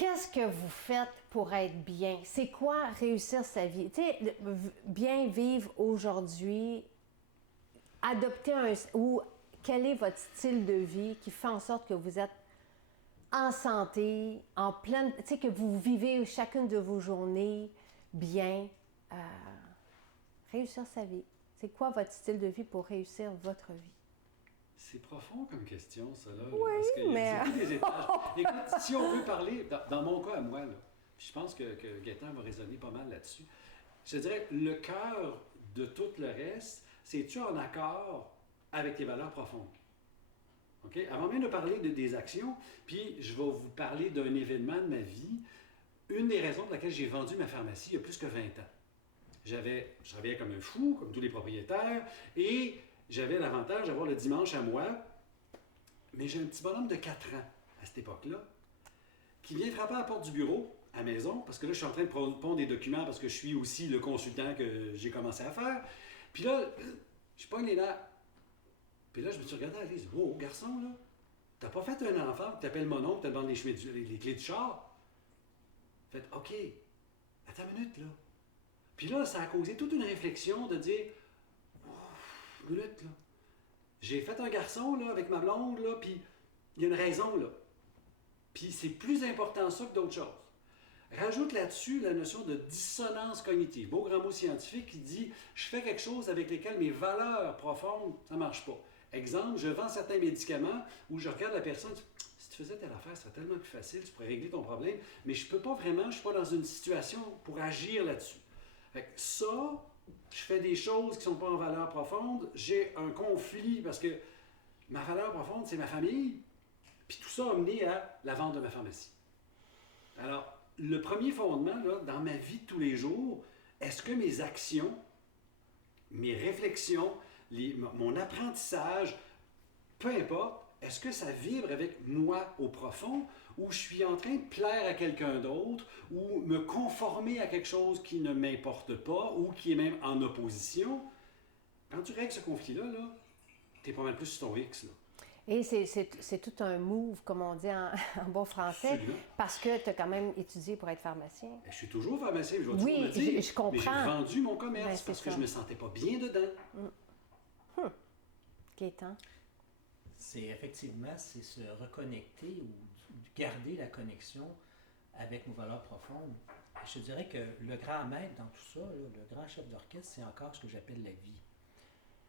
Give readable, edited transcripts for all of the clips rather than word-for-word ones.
Qu'est-ce que vous faites pour être bien? C'est quoi réussir sa vie? Tu sais, bien vivre aujourd'hui, adopter ou quel est votre style de vie qui fait en sorte que vous êtes en santé, en pleine, tu sais, que vous vivez chacune de vos journées bien, euh, réussir sa vie. C'est quoi votre style de vie pour réussir votre vie? C'est profond comme question, ça, là. Oui, Parce qu'il y mais... a beaucoup des étages. Écoute, si on veut parler, dans mon cas à moi, là, puis je pense que Gaétan va raisonner pas mal là-dessus, je te dirais, le cœur de tout le reste, c'est-tu en accord avec tes valeurs profondes? OK? Avant même de parler des actions, puis je vais vous parler d'un événement de ma vie, une des raisons pour laquelle j'ai vendu ma pharmacie il y a plus que 20 ans. Je travaillais comme un fou, comme tous les propriétaires, et j'avais l'avantage d'avoir le dimanche à moi, mais j'ai un petit bonhomme de 4 ans à cette époque-là, qui vient frapper à la porte du bureau à la maison, parce que là, je suis en train de pondre des documents, parce que je suis aussi le consultant que j'ai commencé à faire. Puis là, je pogne les nerfs. Puis là, je me suis regardé à la liste. Oh, garçon, là, t'as pas fait un enfant qui t'appelle mon oncle, te demande les clés du char? Fait, OK, attends une minute, là. Puis là, ça a causé toute une réflexion de dire, ouf, une minute, là. J'ai fait un garçon, là, avec ma blonde, là, puis il y a une raison, là. Puis c'est plus important ça que d'autres choses. Rajoute là-dessus la notion de dissonance cognitive, beau grand mot scientifique qui dit je fais quelque chose avec lesquels mes valeurs profondes, ça ne marche pas. Exemple, je vends certains médicaments où je regarde la personne, si tu faisais telle affaire, ce serait tellement plus facile, tu pourrais régler ton problème, mais je ne peux pas vraiment, je ne suis pas dans une situation pour agir là-dessus. Fait que ça, je fais des choses qui ne sont pas en valeur profonde, j'ai un conflit parce que ma valeur profonde, c'est ma famille, puis tout ça a mené à la vente de ma pharmacie. Alors, le premier fondement, là, dans ma vie de tous les jours, est-ce que mes actions, mes réflexions, mon apprentissage, peu importe, est-ce que ça vibre avec moi au profond ou je suis en train de plaire à quelqu'un d'autre ou me conformer à quelque chose qui ne m'importe pas ou qui est même en opposition? Quand tu règles ce conflit-là, là, tu es pas mal plus sur ton X, là. Et c'est tout un move, comme on dit en bon français, Absolument. parce que tu as quand même étudié pour être pharmacien. Je suis toujours pharmacien, je vais toujours Oui, le dire. je comprends. Mais j'ai vendu mon commerce Ben, c'est parce que ça. je me sentais pas bien dedans. Gaétan. C'est effectivement, c'est se reconnecter ou garder la connexion avec nos valeurs profondes. Je te dirais que le grand maître dans tout ça, là, le grand chef d'orchestre, c'est encore ce que j'appelle la vie.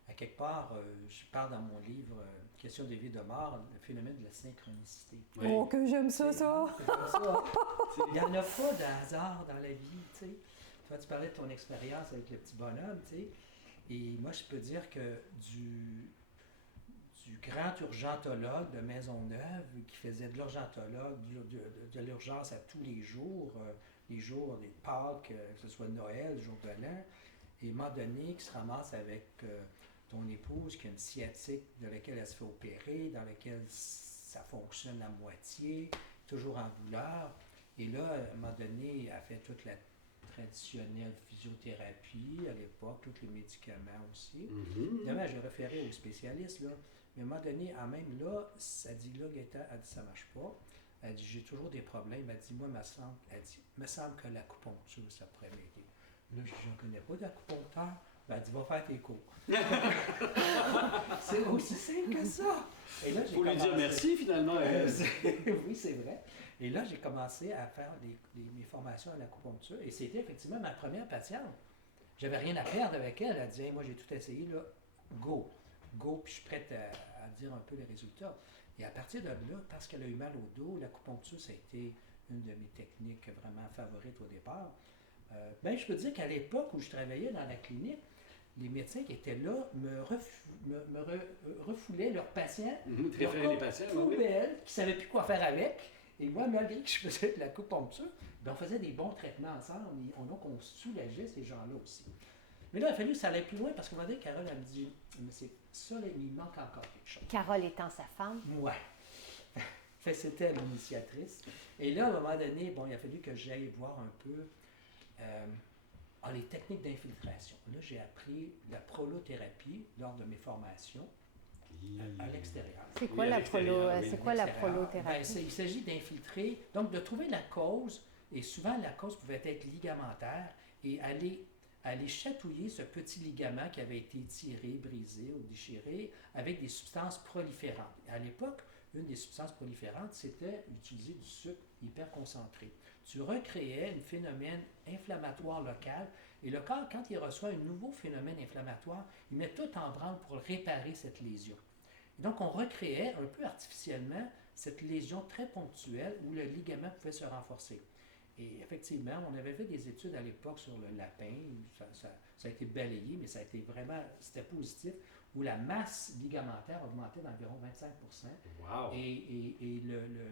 À quelque part, je parle dans mon livre Question de vie et de mort, le phénomène de la synchronicité. Oui. Oh, que j'aime ça, ça! J'aime ça. Il n'y en a pas de hasard dans la vie, tu sais. Toi, tu parlais de ton expérience avec le petit bonhomme, tu sais. Et moi, je peux dire que du grand urgentologue de Maisonneuve qui faisait de l'urgentologue, de l'urgence à tous les jours des Pâques, que ce soit Noël, le jour de l'an, et à un moment donné, qui se ramasse avec ton épouse qui a une sciatique de laquelle elle se fait opérer, dans laquelle ça fonctionne à moitié, toujours en douleur. Et là, à un moment donné, elle fait toute la traditionnelle physiothérapie à l'époque, tous les médicaments aussi. Évidemment, j'ai référé aux spécialistes, là. Mais à un moment donné, en même là, ça dit là, Gaétan, elle dit ça marche pas. Elle dit j'ai toujours des problèmes. Elle dit moi, me semble que l'acupuncture, ça pourrait m'aider. Là, je ne connais pas d'acupuncteur. Ben, elle dit va faire tes cours. C'est aussi simple que ça. Et là, j'ai Faut lui dire merci finalement. Oui, c'est vrai. Et là, j'ai commencé à faire mes formations à l'acupuncture et c'était effectivement ma première patiente. J'avais rien à perdre avec elle. Elle disait hey, moi, j'ai tout essayé, là, go, puis je suis prête à dire un peu les résultats. Et à partir de là, parce qu'elle a eu mal au dos, l'acupuncture, ça a été une de mes techniques vraiment favorites au départ. Ben, je peux dire qu'à l'époque où je travaillais dans la clinique, les médecins qui étaient là me refoulaient leurs patients, Les patients, poubelles, qui ne savaient plus quoi faire avec. Et moi, malgré que je faisais de l'acupuncture, ben, on faisait des bons traitements ensemble. Donc, on soulageait ces gens-là aussi. Mais là, il a fallu que ça allait plus loin parce qu'à un moment donné, Carole, elle me dit mais c'est ça, là, il manque encore quelque chose. Carole étant sa femme. Ouais. Fait, c'était l'initiatrice. Et là, à un moment donné, bon, il a fallu que j'aille voir un peu les techniques d'infiltration. Là, j'ai appris la prolothérapie lors de mes formations. à l'extérieur. C'est quoi Oui, à la l'extérieur, oui. c'est quoi la L'extérieur. prolothérapie? Il s'agit d'infiltrer, donc de trouver la cause, et souvent la cause pouvait être ligamentaire, et aller chatouiller ce petit ligament qui avait été tiré, brisé ou déchiré avec des substances proliférantes. À l'époque, une des substances proliférantes, c'était d'utiliser du sucre hyper concentré. Tu recréais un phénomène inflammatoire local, et le corps, quand il reçoit un nouveau phénomène inflammatoire, il met tout en branle pour réparer cette lésion. Et donc, on recréait un peu artificiellement cette lésion très ponctuelle où le ligament pouvait se renforcer. Et effectivement, on avait fait des études à l'époque sur le lapin, ça a été balayé, mais ça a été vraiment, c'était positif, où la masse ligamentaire augmentait d'environ 25%. Wow! Et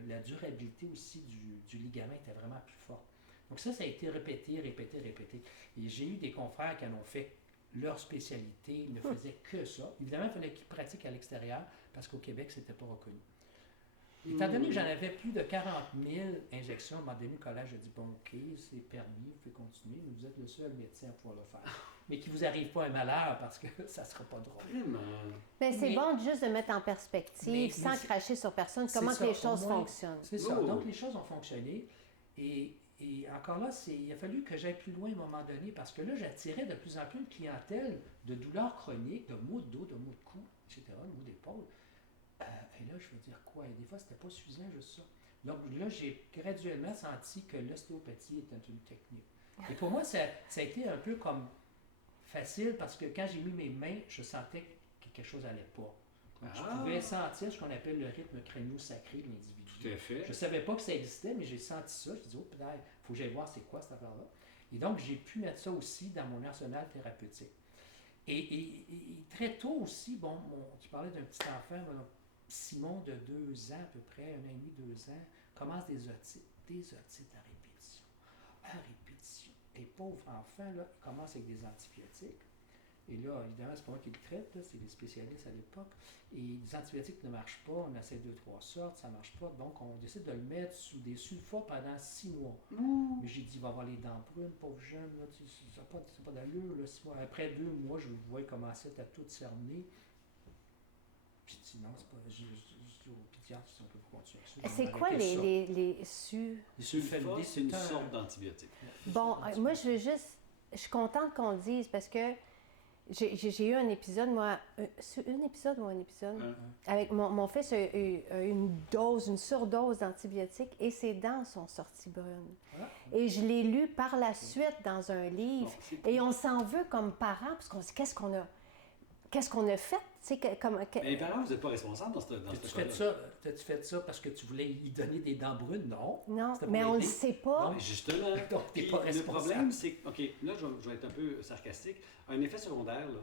la durabilité aussi du ligament était vraiment plus forte. Donc ça a été répété. Et j'ai eu des confrères qui en ont fait leur spécialité, ils ne faisaient que ça. Évidemment, il fallait qu'ils pratiquent à l'extérieur, parce qu'au Québec, ce n'était pas reconnu. Étant donné que j'en avais plus de 40 000 injections, à un moment donné, le collège a dit, bon, OK, c'est permis, vous pouvez continuer, mais vous êtes le seul médecin à pouvoir le faire. Mais qu'il ne vous arrive pas un malheur, parce que ça ne sera pas drôle. Vraiment? Mais c'est Mais- bon juste de mettre en perspective, Mais sans c'est- cracher sur personne, c'est comment ça, que les au choses moins, fonctionnent. C'est ça. Oh. Donc, les choses ont fonctionné. Et encore là, il a fallu que j'aille plus loin à un moment donné, parce que là, j'attirais de plus en plus une clientèle de douleurs chroniques, de maux de dos, de maux de cou, etc., de maux d'épaule. Et là, je veux dire quoi? Et des fois, c'était pas suffisant, juste ça. Donc là, j'ai graduellement senti que l'ostéopathie était une technique. Et pour moi, ça a été un peu comme facile, parce que quand j'ai mis mes mains, je sentais que quelque chose n'allait pas. Donc, je pouvais sentir ce qu'on appelle le rythme crânio-sacré de l'individu. Tout à fait. Je ne savais pas que ça existait, mais j'ai senti ça. Je me dit, oh, peut-être, il faut que j'aille voir c'est quoi cette affaire-là. Et donc, j'ai pu mettre ça aussi dans mon arsenal thérapeutique. Et très tôt aussi, bon, tu parlais d'un petit enfant, Simon de 2 ans à peu près, 1 an et demi, 2 ans, commence des otites à répétition. À répétition. Et pauvre enfant, là, il commence avec des antibiotiques. Et là, évidemment, c'est pas moi qui le traite, là, c'est les spécialistes à l'époque. Et les antibiotiques ne marchent pas, on essaie 2-3 sortes, ça ne marche pas. Donc, on décide de le mettre sous des sulfats pendant 6 mois. Mais j'ai dit, il va avoir les dents brunes, pauvre jeune, là, ça n'a pas d'allure, là, 6 mois. Après 2 mois, je le vois commencer à tout cerner. Puis je dis, non, c'est pas. Je dis au pédiatre si on peut continuer avec ça. C'est quoi les su? Le sulfate, c'est une sorte d'antibiotique. Bon, moi, je suis contente qu'on le dise parce que j'ai eu un épisode, moi, un épisode, avec mon fils a eu une surdose d'antibiotiques et ses dents sont sorties brunes. Et je l'ai lu par la suite dans un livre. Et on s'en veut comme parents parce qu'on se dit, qu'est-ce qu'on a fait? Mais les parents, vous n'êtes pas responsables dans ce cas-là. T'as-tu fait ça parce que tu voulais lui donner des dents brunes? Non. Non, C'était mais pour on ne le aider. sait pas. Non, mais justement, Donc, t'es puis pas le responsable. problème, c'est que, OK, là, je vais être un peu sarcastique. Un effet secondaire, là,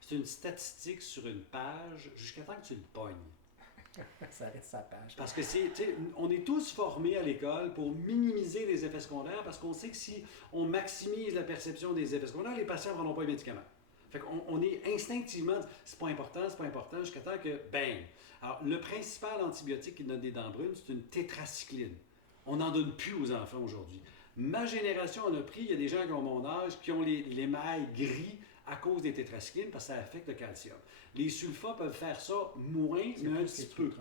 c'est une statistique sur une page jusqu'à temps que tu le pognes. Ça reste sa page. Parce que on est tous formés à l'école pour minimiser les effets secondaires parce qu'on sait que si on maximise la perception des effets secondaires, les patients ne prendront pas les médicaments. Fait qu'on est instinctivement, c'est pas important, jusqu'à temps que, bang! Alors, le principal antibiotique qui donne des dents brunes, c'est une tétracycline. On n'en donne plus aux enfants aujourd'hui. Ma génération en a pris, il y a des gens qui ont mon âge, qui ont les mailles gris à cause des tétracyclines parce que ça affecte le calcium. Les sulfats peuvent faire ça moins, mais un petit peu.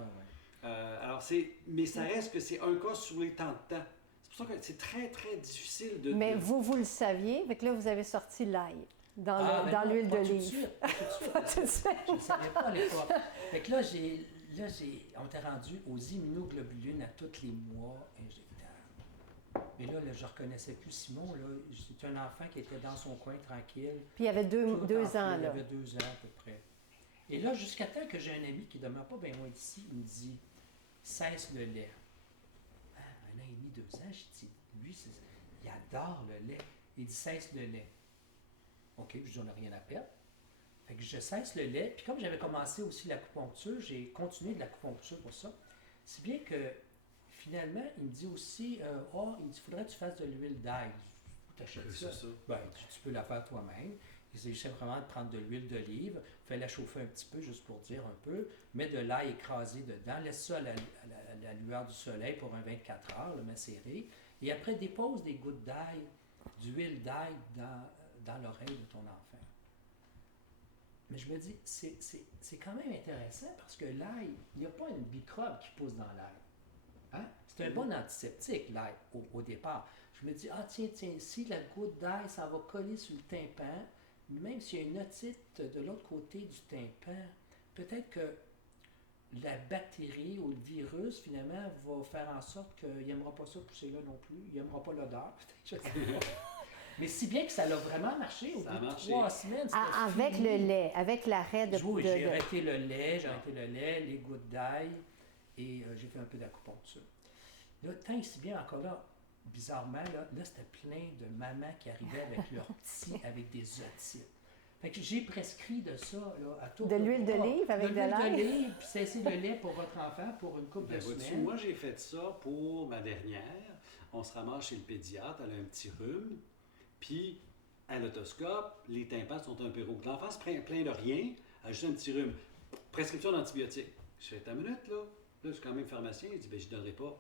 Mais ça reste que c'est un cas sur les temps de temps. C'est pour ça que c'est très, très difficile de... Mais vous le saviez, fait que là, vous avez sorti l'ail dans Non, l'huile pas tout de d'olive. suite, pas tout de suite. Pas tout de suite. Je ne savais pas à l'époque. Fait que là, on était rendu aux immunoglobulines à tous les mois injectables. Mais là, je ne reconnaissais plus Simon. C'était un enfant qui était dans son coin tranquille. Puis il y avait deux tout ans, enflé, Il là. avait 2 ans à peu près. Et là, jusqu'à temps que j'ai un ami qui ne demeure pas bien loin d'ici, il me dit cesse le lait. 1 an et demi, 2 ans, j'ai dit, lui, il adore le lait. Il dit cesse le lait. OK, je dis, on n'a rien à perdre. Fait que je cesse le lait. Puis comme j'avais commencé aussi l'acupuncture, j'ai continué de l'acupuncture pour ça. Si bien que finalement, il me dit aussi, il dit, faudrait que tu fasses de l'huile d'ail. T'achètes ça? Ben, tu peux la faire toi-même. Il dit simplement de prendre de l'huile d'olive, fais-la chauffer un petit peu, juste pour dire un peu, mets de l'ail écrasé dedans, laisse ça à la lueur du soleil pour un 24 heures, le macérer, et après dépose des gouttes d'ail, d'huile d'ail dans l'oreille de ton enfant. Mais je me dis, c'est quand même intéressant parce que l'ail, il n'y a pas une microbe qui pousse dans l'ail. Hein? C'est un bon antiseptique, l'ail, au départ. Je me dis, ah tiens, si la goutte d'ail, ça va coller sur le tympan, même s'il y a une otite de l'autre côté du tympan, peut-être que la bactérie ou le virus, finalement, va faire en sorte qu'il n'aimera pas ça pousser là non plus. Il n'aimera pas l'odeur, je sais pas. Mais si bien que ça a vraiment marché au bout de 3 semaines. Avec fini. le lait, avec l'arrêt de... Oui, j'ai arrêté le lait, les gouttes d'ail, et j'ai fait un peu d'acupuncture. Là, tant et si bien, encore là, bizarrement, là c'était plein de mamans qui arrivaient avec leurs petits, avec des otites. Fait que j'ai prescrit de ça, là, à tout. De l'huile d'olive avec de l'ail. De l'huile d'olive, puis cesser le lait pour votre enfant pour une couple de semaines. Moi, j'ai fait ça pour ma dernière. On se ramasse chez le pédiatre, elle a un petit rhume, puis à l'otoscope, les tympans sont un peu rouges. L'enfant se plaint de rien, elle a juste un petit rhume. Prescription d'antibiotiques. Je fais ta minute, là. Là, je suis quand même pharmacien, il dit, ben je ne donnerai pas.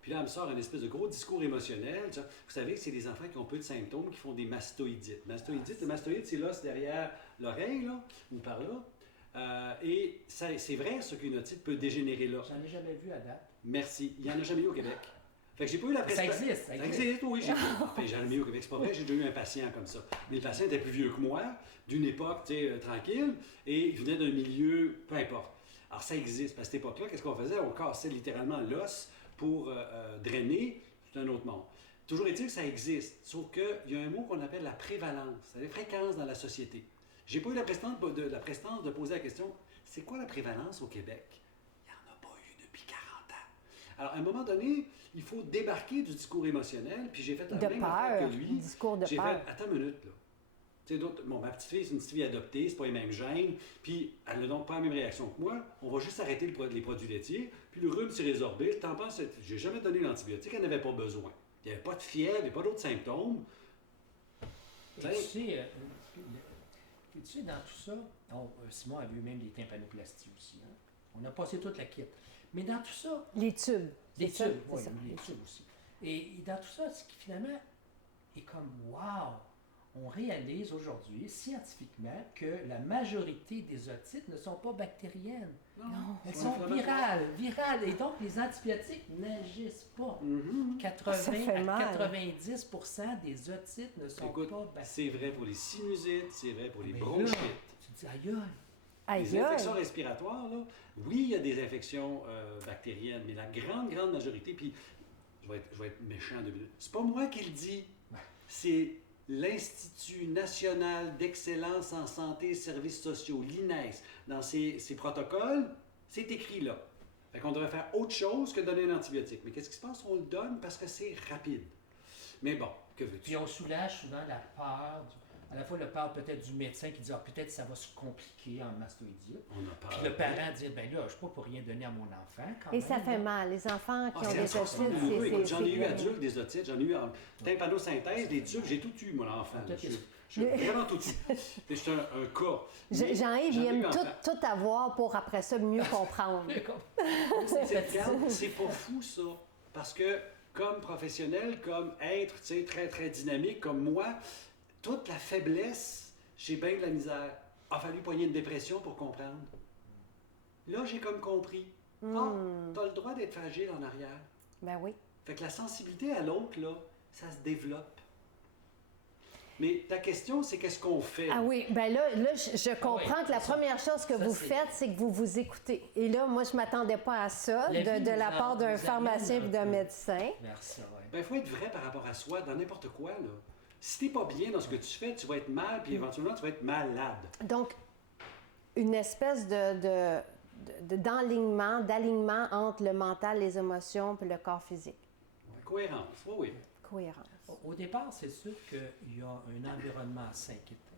Puis là, elle me sort un espèce de gros discours émotionnel. Vous savez que c'est des enfants qui ont peu de symptômes, qui font des mastoïdites. Le mastoïde, c'est l'os derrière l'oreille, là, ou par là. Et c'est vrai, ce qu'une otite peut dégénérer là. J'en ai jamais vu à date. Merci. Il n'y en a jamais eu au Québec. Fait que j'ai pas eu la prescription. Ça existe. Ça existe, oui. Enfin, j'en ai mis au Québec, c'est pas vrai, j'ai déjà eu un patient comme ça. Mais le patient était plus vieux que moi, d'une époque, tranquille, et il venait d'un milieu, peu importe. Alors, ça existe. À cette époque-là, qu'est-ce qu'on faisait? On cassait littéralement l'os pour drainer. C'est un autre monde. Toujours est-il que ça existe, sauf qu'il y a un mot qu'on appelle la prévalence, c'est-à-dire fréquence dans la société. J'ai pas eu la prestance de poser la question, c'est quoi la prévalence au Québec? Il n'y en a pas eu depuis 40 ans. Alors, à un moment donné, il faut débarquer du discours émotionnel, puis j'ai fait la même affaire que lui. Discours de j'ai peur. fait, attends une minute, là. Tu sais, ma petite fille, c'est une petite fille adoptée, c'est pas les mêmes gènes, puis elle n'a donc pas la même réaction que moi. On va juste arrêter les produits laitiers, puis le rhume s'est résorbé. Le tampon, j'ai jamais donné l'antibiotique, elle n'avait pas besoin. Il n'y avait pas de fièvre, il n'y avait pas d'autres symptômes. Et tu sais, dans tout ça, Simon a vu même des tympanoplasties aussi. Hein? On a passé toute la kit. Mais dans tout ça... Les tubes. Les ça? tubes, oui, ça. les tubes aussi. Et dans tout ça, ce qui finalement est comme « wow », on réalise aujourd'hui, scientifiquement, que la majorité des otites ne sont pas bactériennes. Non. Elles sont virales. Et donc, les antibiotiques n'agissent pas. 80 à 90% des otites ne sont pas bactériennes. C'est vrai pour les sinusites, c'est vrai pour les Mais bronchites. là, tu te dis, aïe, Les infections respiratoires, là, oui, il y a des infections bactériennes, mais la grande majorité, puis je vais être méchant 2 minutes, c'est pas moi qui le dis, c'est l'Institut national d'excellence en santé et services sociaux, l'INES, dans ses protocoles, c'est écrit là. Fait qu'on devrait faire autre chose que donner un antibiotique. Mais qu'est-ce qui se passe? On le donne parce que c'est rapide. Mais bon, que veux-tu? Puis on soulage souvent la peur, à la fois la peur peut-être du médecin qui dit peut-être ça va se compliquer en mastoïdite. Puis le parent dit ben là, je ne suis pas pour rien donner à mon enfant. Quand Et même, ça fait là. mal. Les enfants qui ont des otites, c'est j'en ai eu bien. adultes des otites, j'en ai eu en tympanosynthèse, des tubes, j'ai tout eu, mon enfant. J'ai vraiment tout eu. C'est un cas. Jean-Yves, il aime tout avoir pour après ça mieux comprendre. C'est pas fou, ça. Parce que, comme professionnel, comme être très, très dynamique, comme moi, toute la faiblesse, j'ai bien de la misère. Il a fallu poigner une dépression pour comprendre. Là, j'ai comme compris. Ah, t'as le droit d'être fragile en arrière. Ben oui. Fait que la sensibilité à l'autre, là, ça se développe. Mais ta question, c'est qu'est-ce qu'on fait? Ah oui, ben là je comprends que la première chose que vous faites, c'est que vous vous écoutez. Et là, moi, je ne m'attendais pas à ça de la part d'un pharmacien et d'un médecin. Merci, ouais. Ben, il faut être vrai par rapport à soi, dans n'importe quoi, là. Si t'es pas bien dans ce que tu fais, tu vas être mal, puis éventuellement, tu vas être malade. Donc, une espèce d'alignement entre le mental, les émotions et le corps physique. Cohérence, oui. Cohérence. Au départ, c'est sûr qu'il y a un environnement sain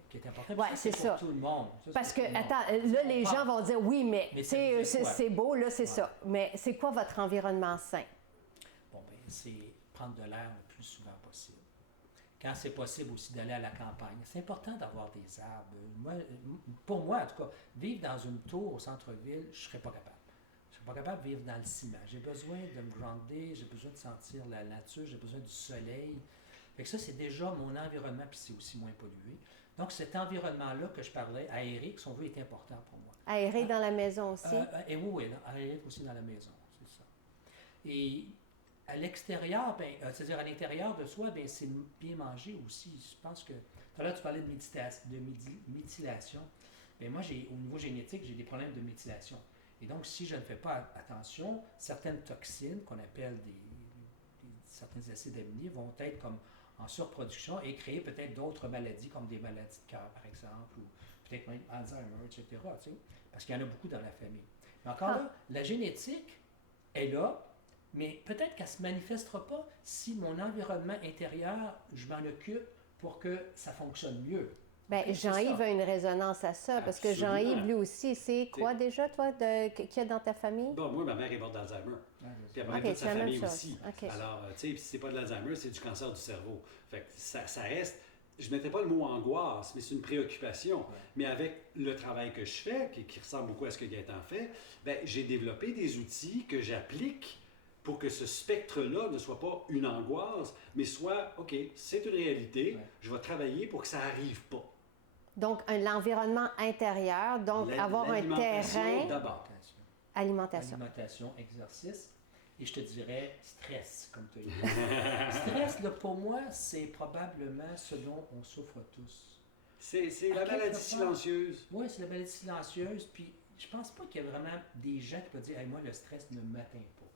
qui est important. Oui, c'est ça. Pour tout le monde. Parce que, attends, là, les gens vont dire, oui, mais c'est beau, là, c'est Ouais. ça. Mais c'est quoi votre environnement sain? Bon, bien, c'est prendre de l'air le plus souvent possible. Quand c'est possible aussi d'aller à la campagne. C'est important d'avoir des arbres. Pour moi, en tout cas, vivre dans une tour au centre-ville, je ne serais pas capable. Je ne serais pas capable de vivre dans le ciment. J'ai besoin de me grounder, j'ai besoin de sentir la nature, j'ai besoin du soleil. Fait que ça, c'est déjà mon environnement, puis c'est aussi moins pollué. Donc, cet environnement-là que je parlais, aéré, si on veut, est important pour moi. Aérer dans la maison aussi? Et oui, aéré aussi dans la maison, c'est ça. Et à l'extérieur, c'est-à-dire à l'intérieur de soi, c'est bien manger aussi. Je pense que, tout à l'heure, tu parlais de méthylation. Moi, au niveau génétique, j'ai des problèmes de méthylation. Et donc, si je ne fais pas attention, certaines toxines qu'on appelle certains acides aminés vont être comme en surproduction et créer peut-être d'autres maladies, comme des maladies de cœur, par exemple, ou peut-être même Alzheimer, etc. Tu sais, parce qu'il y en a beaucoup dans la famille. Mais encore là, la génétique est là, mais peut-être qu'elle ne se manifestera pas si mon environnement intérieur, je m'en occupe pour que ça fonctionne mieux. Bien, Jean-Yves a une résonance à ça, parce que Jean-Yves, lui aussi, c'est quoi déjà, toi, qu'il y a dans ta famille? Bon, moi, ma mère est morte d'Alzheimer. Puis après, toute sa famille aussi. Alors, tu sais, c'est pas de l'Alzheimer, c'est du cancer du cerveau. Fait que ça reste... Je ne mettais pas le mot angoisse, mais c'est une préoccupation. Ouais. Mais avec le travail que je fais, qui ressemble beaucoup à ce que Gaëtan fait, j'ai développé des outils que j'applique pour que ce spectre-là ne soit pas une angoisse, mais soit, OK, c'est une réalité, je vais travailler pour que ça n'arrive pas. Donc, l'environnement intérieur, donc avoir un terrain... d'abord. Alimentation. Alimentation, exercice. Et je te dirais stress, comme tu as dit. Stress, là, pour moi, c'est probablement ce dont on souffre tous. C'est la maladie silencieuse. Oui, c'est la maladie silencieuse. Puis, je pense pas qu'il y a vraiment des gens qui peuvent dire hey, « moi, le stress ne m'atteint pas ».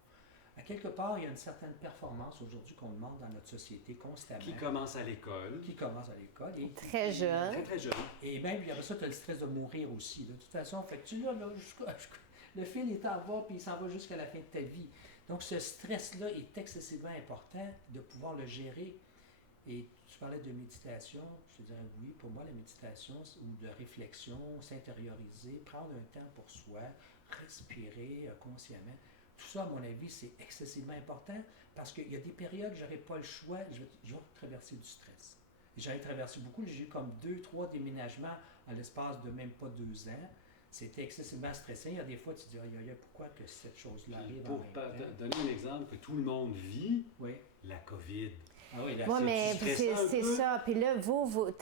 À quelque part, il y a une certaine performance aujourd'hui qu'on demande dans notre société constamment. Qui commence à l'école. Et très jeune. Très, très jeune. Et même, après ça, tu as le stress de mourir aussi. De toute façon, fait que tu là, le fil est en bas, puis il s'en va jusqu'à la fin de ta vie. Donc, ce stress-là est excessivement important de pouvoir le gérer. Et tu parlais de méditation, je te dirais oui, pour moi, la méditation ou de réflexion, s'intérioriser, prendre un temps pour soi, respirer consciemment. Tout ça, à mon avis, c'est excessivement important parce qu'il y a des périodes où je n'aurai pas le choix, je vais traverser du stress. J'en ai traversé beaucoup, j'ai eu comme 2-3 déménagements à l'espace de même pas 2 ans. C'était excessivement stressant. Il y a des fois, tu te dis, pourquoi que cette chose-là arrive en même temps? Pour donner un exemple que tout le monde vit, la COVID. Ah oui, mais c'est ça. Puis là, vous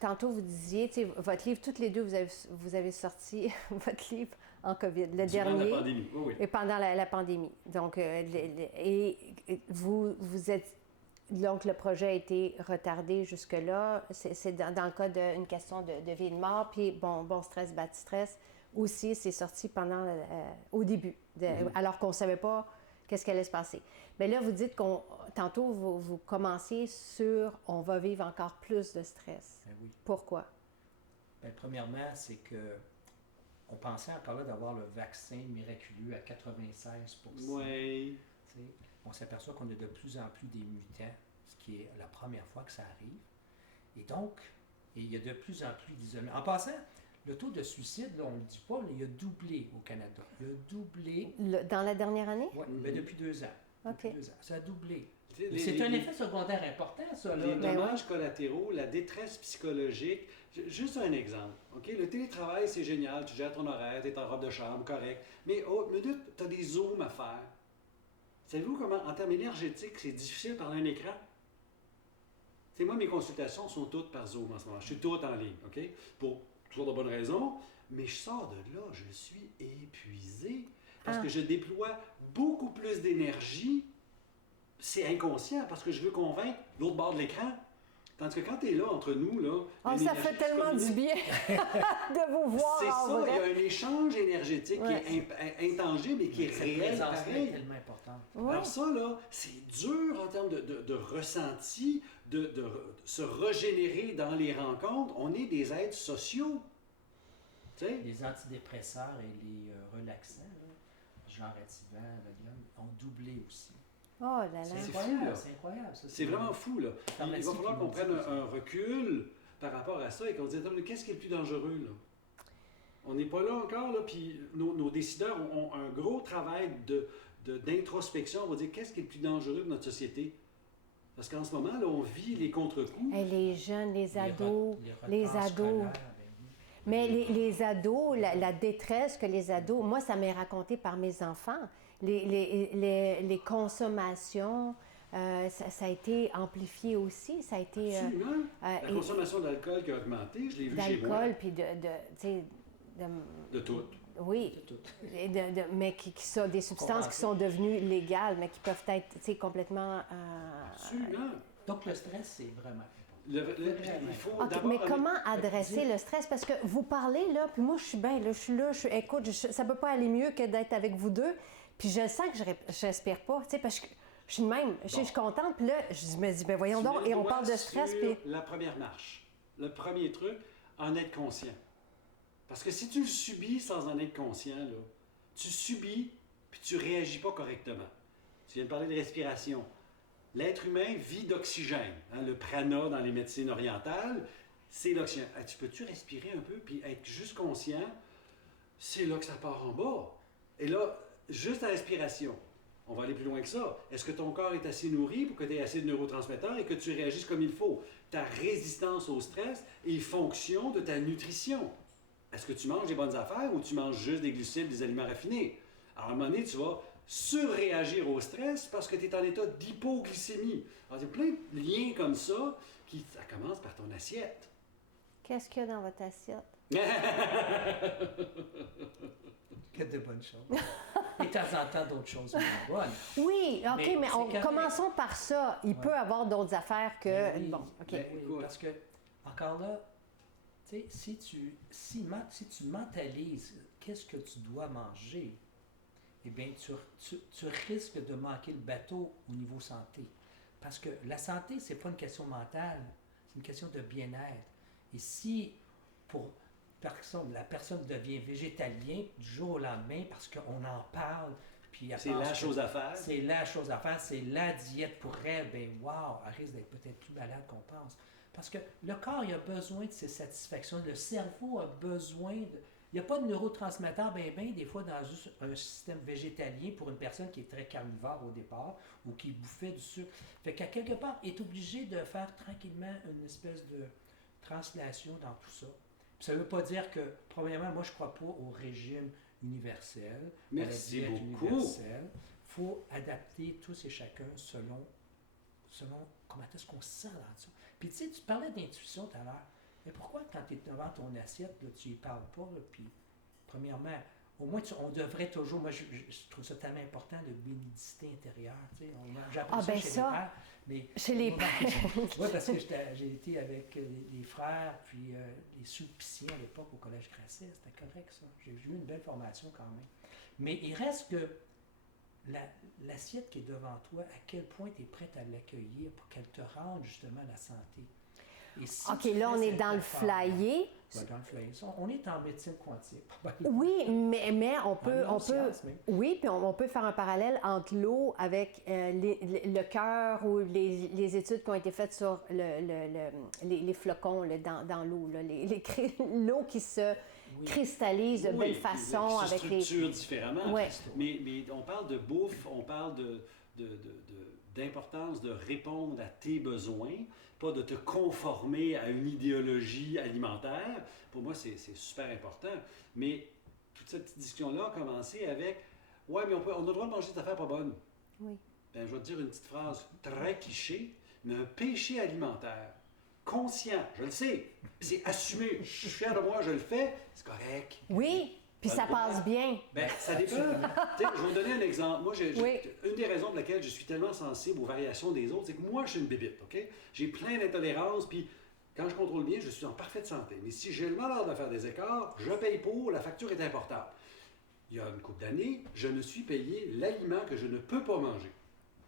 tantôt, vous disiez, votre livre, toutes les deux, vous avez sorti votre livre en COVID, le dernier. Pendant la pandémie, oui. Et pendant la pandémie. Donc, vous êtes... Donc, le projet a été retardé jusque-là. C'est dans le cas d'une question de vie et de mort. Puis, bon stress, bad stress. Aussi, c'est sorti au début, alors qu'on ne savait pas qu'est-ce qui allait se passer. Mais là, vous dites tantôt, vous commenciez sur « on va vivre encore plus de stress ». Oui. Pourquoi? Premièrement, c'est que on pensait encore là d'avoir le vaccin miraculeux à 96 %. Oui. On s'aperçoit qu'on a de plus en plus des mutants, ce qui est la première fois que ça arrive. Et donc, il y a de plus en plus d'isolement. En passant, le taux de suicide, là, on ne le dit pas, mais il a doublé au Canada. Il a doublé. Dans la dernière année? Oui, mais depuis 2 ans. Okay. Depuis 2 ans. Ça a doublé. C'est un effet secondaire important, ça. Là. Les dommages collatéraux, la détresse psychologique. Juste un exemple. Okay? Le télétravail, c'est génial. Tu gères ton horaire, tu es en robe de chambre, correct. Mais minute, tu as des zooms à faire. Savez-vous comment, en termes énergétiques, c'est difficile de parler à un écran? T'sais, moi, mes consultations sont toutes par Zoom en ce moment. Je suis toutes en ligne, OK? Pour toujours de bonnes raisons. Mais je sors de là, je suis épuisé. Parce que je déploie beaucoup plus d'énergie. C'est inconscient parce que je veux convaincre l'autre bord de l'écran. Tandis que quand tu es là, entre nous, là... ça fait tellement du bien de vous voir. C'est ça, il y a un échange énergétique qui est intangible et qui est réel. C'est tellement important. Alors ça, là, c'est dur en termes de ressenti, de se régénérer dans les rencontres. On est des êtres sociaux. T'sais? Les antidépresseurs et les relaxants, genre Ativan, Valium, ont doublé aussi. Oh là là. C'est incroyable. C'est incroyable. C'est vraiment fou, là. Il va falloir qu'on prenne un recul par rapport à ça et qu'on se dise, qu'est-ce qui est le plus dangereux, là? On n'est pas là encore, là, puis nos décideurs ont un gros travail d'introspection. On va dire, qu'est-ce qui est le plus dangereux de notre société? Parce qu'en ce moment, là, on vit les contre-coups. Et les jeunes, les ados, les ados. Scolaires, mais les ados, la détresse que les ados... Moi, ça m'est raconté par mes enfants. Les consommations, ça a été amplifié aussi. Ça a été... Absolument. La et- consommation d'alcool qui a augmenté, je l'ai vu chez moi. d'alcool, puis tu sais, De tout. oui, C'est tout. et mais qui sont des substances qui Compenser. sont devenues légales, mais qui peuvent être, tu sais, complètement... Absolument. Donc, le stress, c'est vraiment... Il faut OK, d'abord... mais comment adresser le stress? Parce que vous parlez, là, puis moi, je suis bien, là, écoute, ça peut pas aller mieux que d'être avec vous deux, puis je sens que je respire pas, tu sais, parce que je suis de même, je suis contente, puis là, je me dis, ben voyons Tu donc, mets et le on doigt parle de stress, sur puis... la première marche. Le premier truc, en être conscient. Parce que si tu le subis sans en être conscient, là, tu subis, puis tu réagis pas correctement. Tu viens de parler de respiration. L'être humain vit d'oxygène. Hein, le prana dans les médecines orientales, c'est l'oxygène. Ah, tu peux-tu respirer un peu puis être juste conscient? C'est là que ça part en bas. Et là, juste la respiration. On va aller plus loin que ça. Est-ce que ton corps est assez nourri pour que tu aies assez de neurotransmetteurs et que tu réagisses comme il faut? Ta résistance au stress est fonction de ta nutrition. Est-ce que tu manges des bonnes affaires ou tu manges juste des glucides, des aliments raffinés? Alors, à un moment donné, tu vas surréagir au stress parce que tu es en état d'hypoglycémie. Alors, il y a plein de liens comme ça ça commence par ton assiette. Qu'est-ce qu'il y a dans votre assiette? Que de bonnes choses. Et de temps en temps, d'autres choses moins bonnes. Oui, OK, mais c'est correct. commençons par ça. Il peut y avoir d'autres affaires que... Mais oui, Bon, OK. mais oui, Écoute. parce que, encore là, tu sais, si tu mentalises qu'est-ce que tu dois manger, eh bien, tu risques de manquer le bateau au niveau santé. Parce que la santé, c'est pas une question mentale, c'est une question de bien-être. Et si, par exemple, la personne devient végétalien du jour au lendemain parce qu'on en parle, puis elle C'est pense la que chose à faire. c'est la chose à faire, c'est la diète pour elle, ben wow, elle risque d'être peut-être plus malade qu'on pense. Parce que le corps, il a besoin de ses satisfactions, le cerveau a besoin de... Il n'y a pas de neurotransmetteurs, des fois, dans juste un système végétalien pour une personne qui est très carnivore au départ ou qui bouffait du sucre. Fait qu'à quelque part, il est obligé de faire tranquillement une espèce de translation dans tout ça. Puis ça ne veut pas dire que, premièrement, moi, je ne crois pas au régime universel, Merci à la diète beaucoup. universelle. Il faut adapter tous et chacun selon comment est-ce qu'on se sent dans ça. Puis tu sais, tu parlais d'intuition tout à l'heure. Mais pourquoi quand tu es devant ton assiette, là, tu n'y parles pas? Là, puis, premièrement, au moins, on devrait toujours... Moi, je trouve ça tellement important, de bénédicité intérieure. Tu sais, j'ai appris ça chez les pères. Mais, Chez les pères. Oui, parce que j'ai été avec les frères, puis les sulpiciens à l'époque au Collège Grasset. C'était correct, ça. J'ai eu une belle formation quand même. Mais il reste que l'assiette qui est devant toi, à quel point tu es prête à l'accueillir pour qu'elle te rende justement la santé. Et si OK, tu là, on fais est cet dans le effort- flyer. Ouais, dans le flyer. On est en médecine quantique. Oui, mais on peut... neurosciences, même. Oui, puis on peut faire un parallèle entre l'eau avec le cœur ou les études qui ont été faites sur les flocons là, dans l'eau, là, l'eau qui se cristallise de belle façon qui se avec les... structure différemment. Ouais. Mais on parle de bouffe, on parle d'importance de répondre à tes besoins, pas de te conformer à une idéologie alimentaire. Pour moi, c'est super important. Mais toute cette petite discussion-là a commencé avec « Ouais, mais on a le droit de manger des affaires pas bonnes. » Oui. Ben, je vais te dire une petite phrase très cliché, mais un péché alimentaire, conscient, je le sais, c'est assumé, je suis fier de moi, je le fais, c'est correct. Oui, puis ça passe bien. Ben, ça dépend. Tu sais, je vais vous donner un exemple. Moi, Oui. une des raisons pour laquelle je suis tellement sensible aux variations des autres, c'est que moi, je suis une bébite, OK? J'ai plein d'intolérances, puis quand je contrôle bien, je suis en parfaite santé. Mais si j'ai le malheur de faire des écarts, je paye pour, la facture est importante. Il y a une couple d'années, je me suis payé l'aliment que je ne peux pas manger.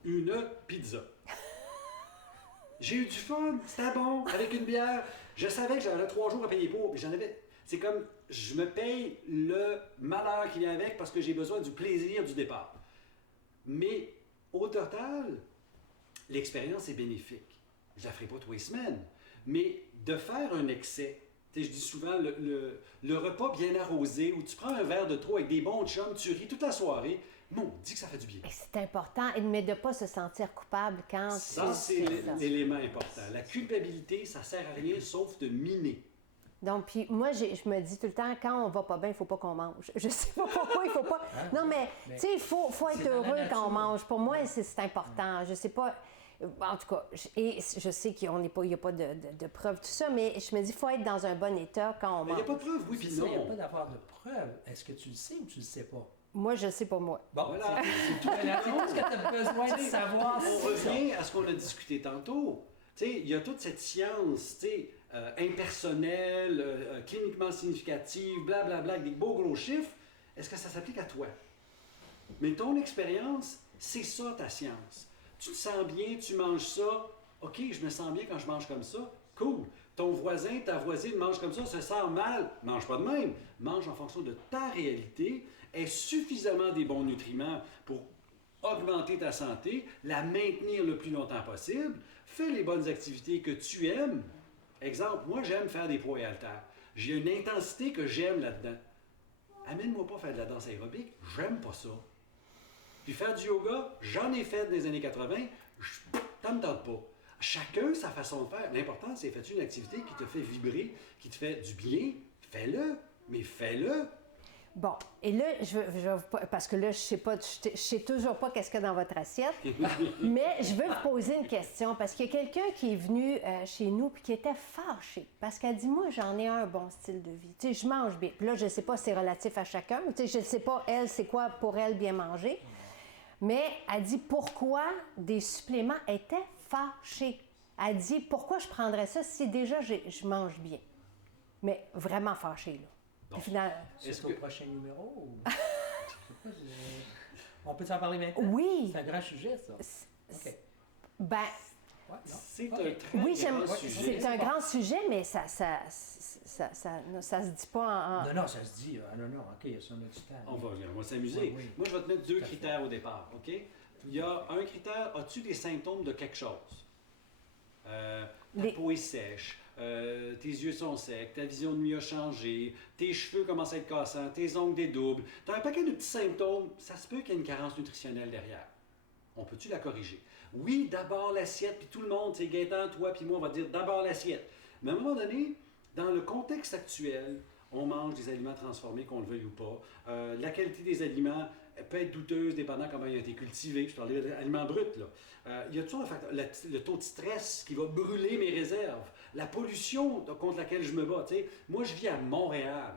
Une pizza. J'ai eu du fun, c'était bon, avec une bière. Je savais que j'avais 3 jours à payer pour, puis j'en avais... C'est comme, je me paye le malheur qui vient avec parce que j'ai besoin du plaisir du départ. Mais au total, l'expérience est bénéfique. Je ne la ferai pas tous les semaines. Mais de faire un excès, je dis souvent le repas bien arrosé où tu prends un verre de trop avec des bons chums, tu ris toute la soirée, dit que ça fait du bien. Et c'est important, mais de ne pas se sentir coupable quand Ça, c'est l'élément important. La culpabilité, ça ne sert à rien sauf de miner. Donc, puis moi, je me dis tout le temps, quand on va pas bien, il faut pas qu'on mange. Je sais pas pourquoi il faut pas... Non, mais tu sais, il faut être c'est dans la heureux quand on nature. mange. Pour moi, c'est important. Je sais pas... En tout cas, et je sais qu'il n'y a pas de preuves, tout ça, mais je me dis, il faut être dans un bon état quand on Mais il mange. n'y a pas de preuve, oui, puis Il n'y a non. pas d'avoir de preuve. Est-ce que tu le sais ou tu le sais pas? Moi, je sais pas moi. Bon, Voilà. c'est tout. C'est tout ce que tu as besoin de savoir. On revient à ce qu'on a discuté tantôt. Tu sais, il y a toute cette science, tu sais, impersonnelle, cliniquement significative, blablabla, avec des beaux gros chiffres. Est-ce que ça s'applique à toi? Mais ton expérience, c'est ça ta science. Tu te sens bien, tu manges ça. OK, je me sens bien quand je mange comme ça. Cool. Ton voisin, ta voisine mange comme ça, se sent mal. Mange pas de même. Mange en fonction de ta réalité. Aie suffisamment des bons nutriments pour augmenter ta santé, la maintenir le plus longtemps possible. Fais les bonnes activités que tu aimes. Exemple, moi, j'aime faire des poids et haltères. J'ai une intensité que j'aime là-dedans. Amène-moi pas faire de la danse aérobique, j'aime pas ça. Puis faire du yoga, j'en ai fait dans les années 80, ça me tente pas. Chacun sa façon de faire. L'important, c'est fais-tu une activité qui te fait vibrer, qui te fait du bien, fais-le, mais fais-le. Bon, et là, parce que là, je sais toujours pas qu'est-ce qu'il y a dans votre assiette, mais je veux vous poser une question, parce qu'il y a quelqu'un qui est venu chez nous puis qui était fâché, parce qu'elle dit, moi, j'en ai un bon style de vie, tu sais, je mange bien. Puis là, je sais pas, c'est relatif à chacun, tu sais, je ne sais pas, elle, c'est quoi pour elle bien manger, mais elle dit, pourquoi des suppléments étaient fâchés? Elle dit, pourquoi je prendrais ça si déjà je mange bien? Mais vraiment fâchée, là. Bon. C'est au prochain numéro ou... Je sais pas, on peut s'en parler maintenant? Oui. C'est un grand sujet, ça. OK. Ben, Ouais, non? C'est OK. un très oui, grand sujet. c'est un grand sujet, mais ça se dit pas en... Non, ça se dit. Non, OK, ça, on a du temps. On va s'amuser. Oui, oui. Moi, je vais te mettre deux Tout à fait. critères au départ, OK? Il y a un critère, as-tu des symptômes de quelque chose? Ta peau est sèche, tes yeux sont secs, ta vision de nuit a changé, tes cheveux commencent à être cassants, tes ongles dédoublent. Tu as un paquet de petits symptômes, ça se peut qu'il y ait une carence nutritionnelle derrière. On peut-tu la corriger? Oui, d'abord l'assiette, puis tout le monde, c'est Gaëtan, toi, puis moi, on va dire d'abord l'assiette. Mais à un moment donné, dans le contexte actuel, on mange des aliments transformés, qu'on le veuille ou pas. La qualité des aliments peut être douteuse, dépendant comment ils ont été cultivés. Je parlais d'aliments bruts, là. Il y a toujours un facteur, le taux de stress qui va brûler mes réserves, la pollution contre laquelle je me bats. T'sais. Moi, je vis à Montréal,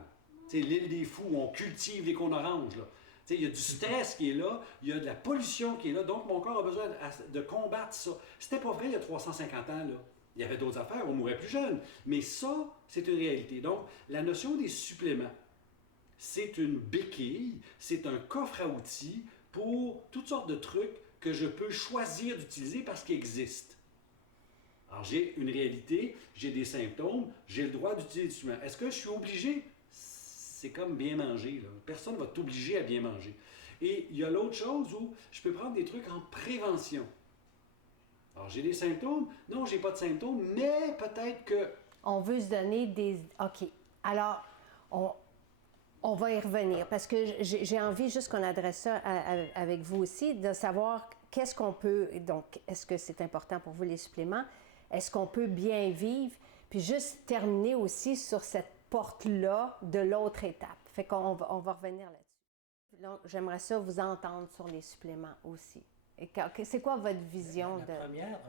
l'île des Fous, où on cultive les cônes oranges. Là. Il y a du stress qui est là, il y a de la pollution qui est là, donc mon corps a besoin de combattre ça. C'était pas vrai il y a 350 ans, là. Il y avait d'autres affaires, on mourait plus jeune. Mais ça, c'est une réalité. Donc, la notion des suppléments, c'est une béquille, c'est un coffre à outils pour toutes sortes de trucs que je peux choisir d'utiliser parce qu'ils existent. Alors, j'ai une réalité, j'ai des symptômes, j'ai le droit d'utiliser des suppléments. Est-ce que je suis obligé? C'est comme bien manger. Là. Personne ne va t'obliger à bien manger. Et il y a l'autre chose où je peux prendre des trucs en prévention. Alors, j'ai des symptômes? Non, j'ai pas de symptômes, mais peut-être que... On veut se donner des... OK. Alors, on va y revenir parce que j'ai envie juste qu'on adresse ça avec vous aussi, de savoir qu'est-ce qu'on peut... Donc, est-ce que c'est important pour vous les suppléments? Est-ce qu'on peut bien vivre? Puis juste terminer aussi sur cette porte-là de l'autre étape. Fait qu'on va revenir là-dessus. Donc, j'aimerais ça vous entendre sur les suppléments aussi. C'est quoi votre vision La première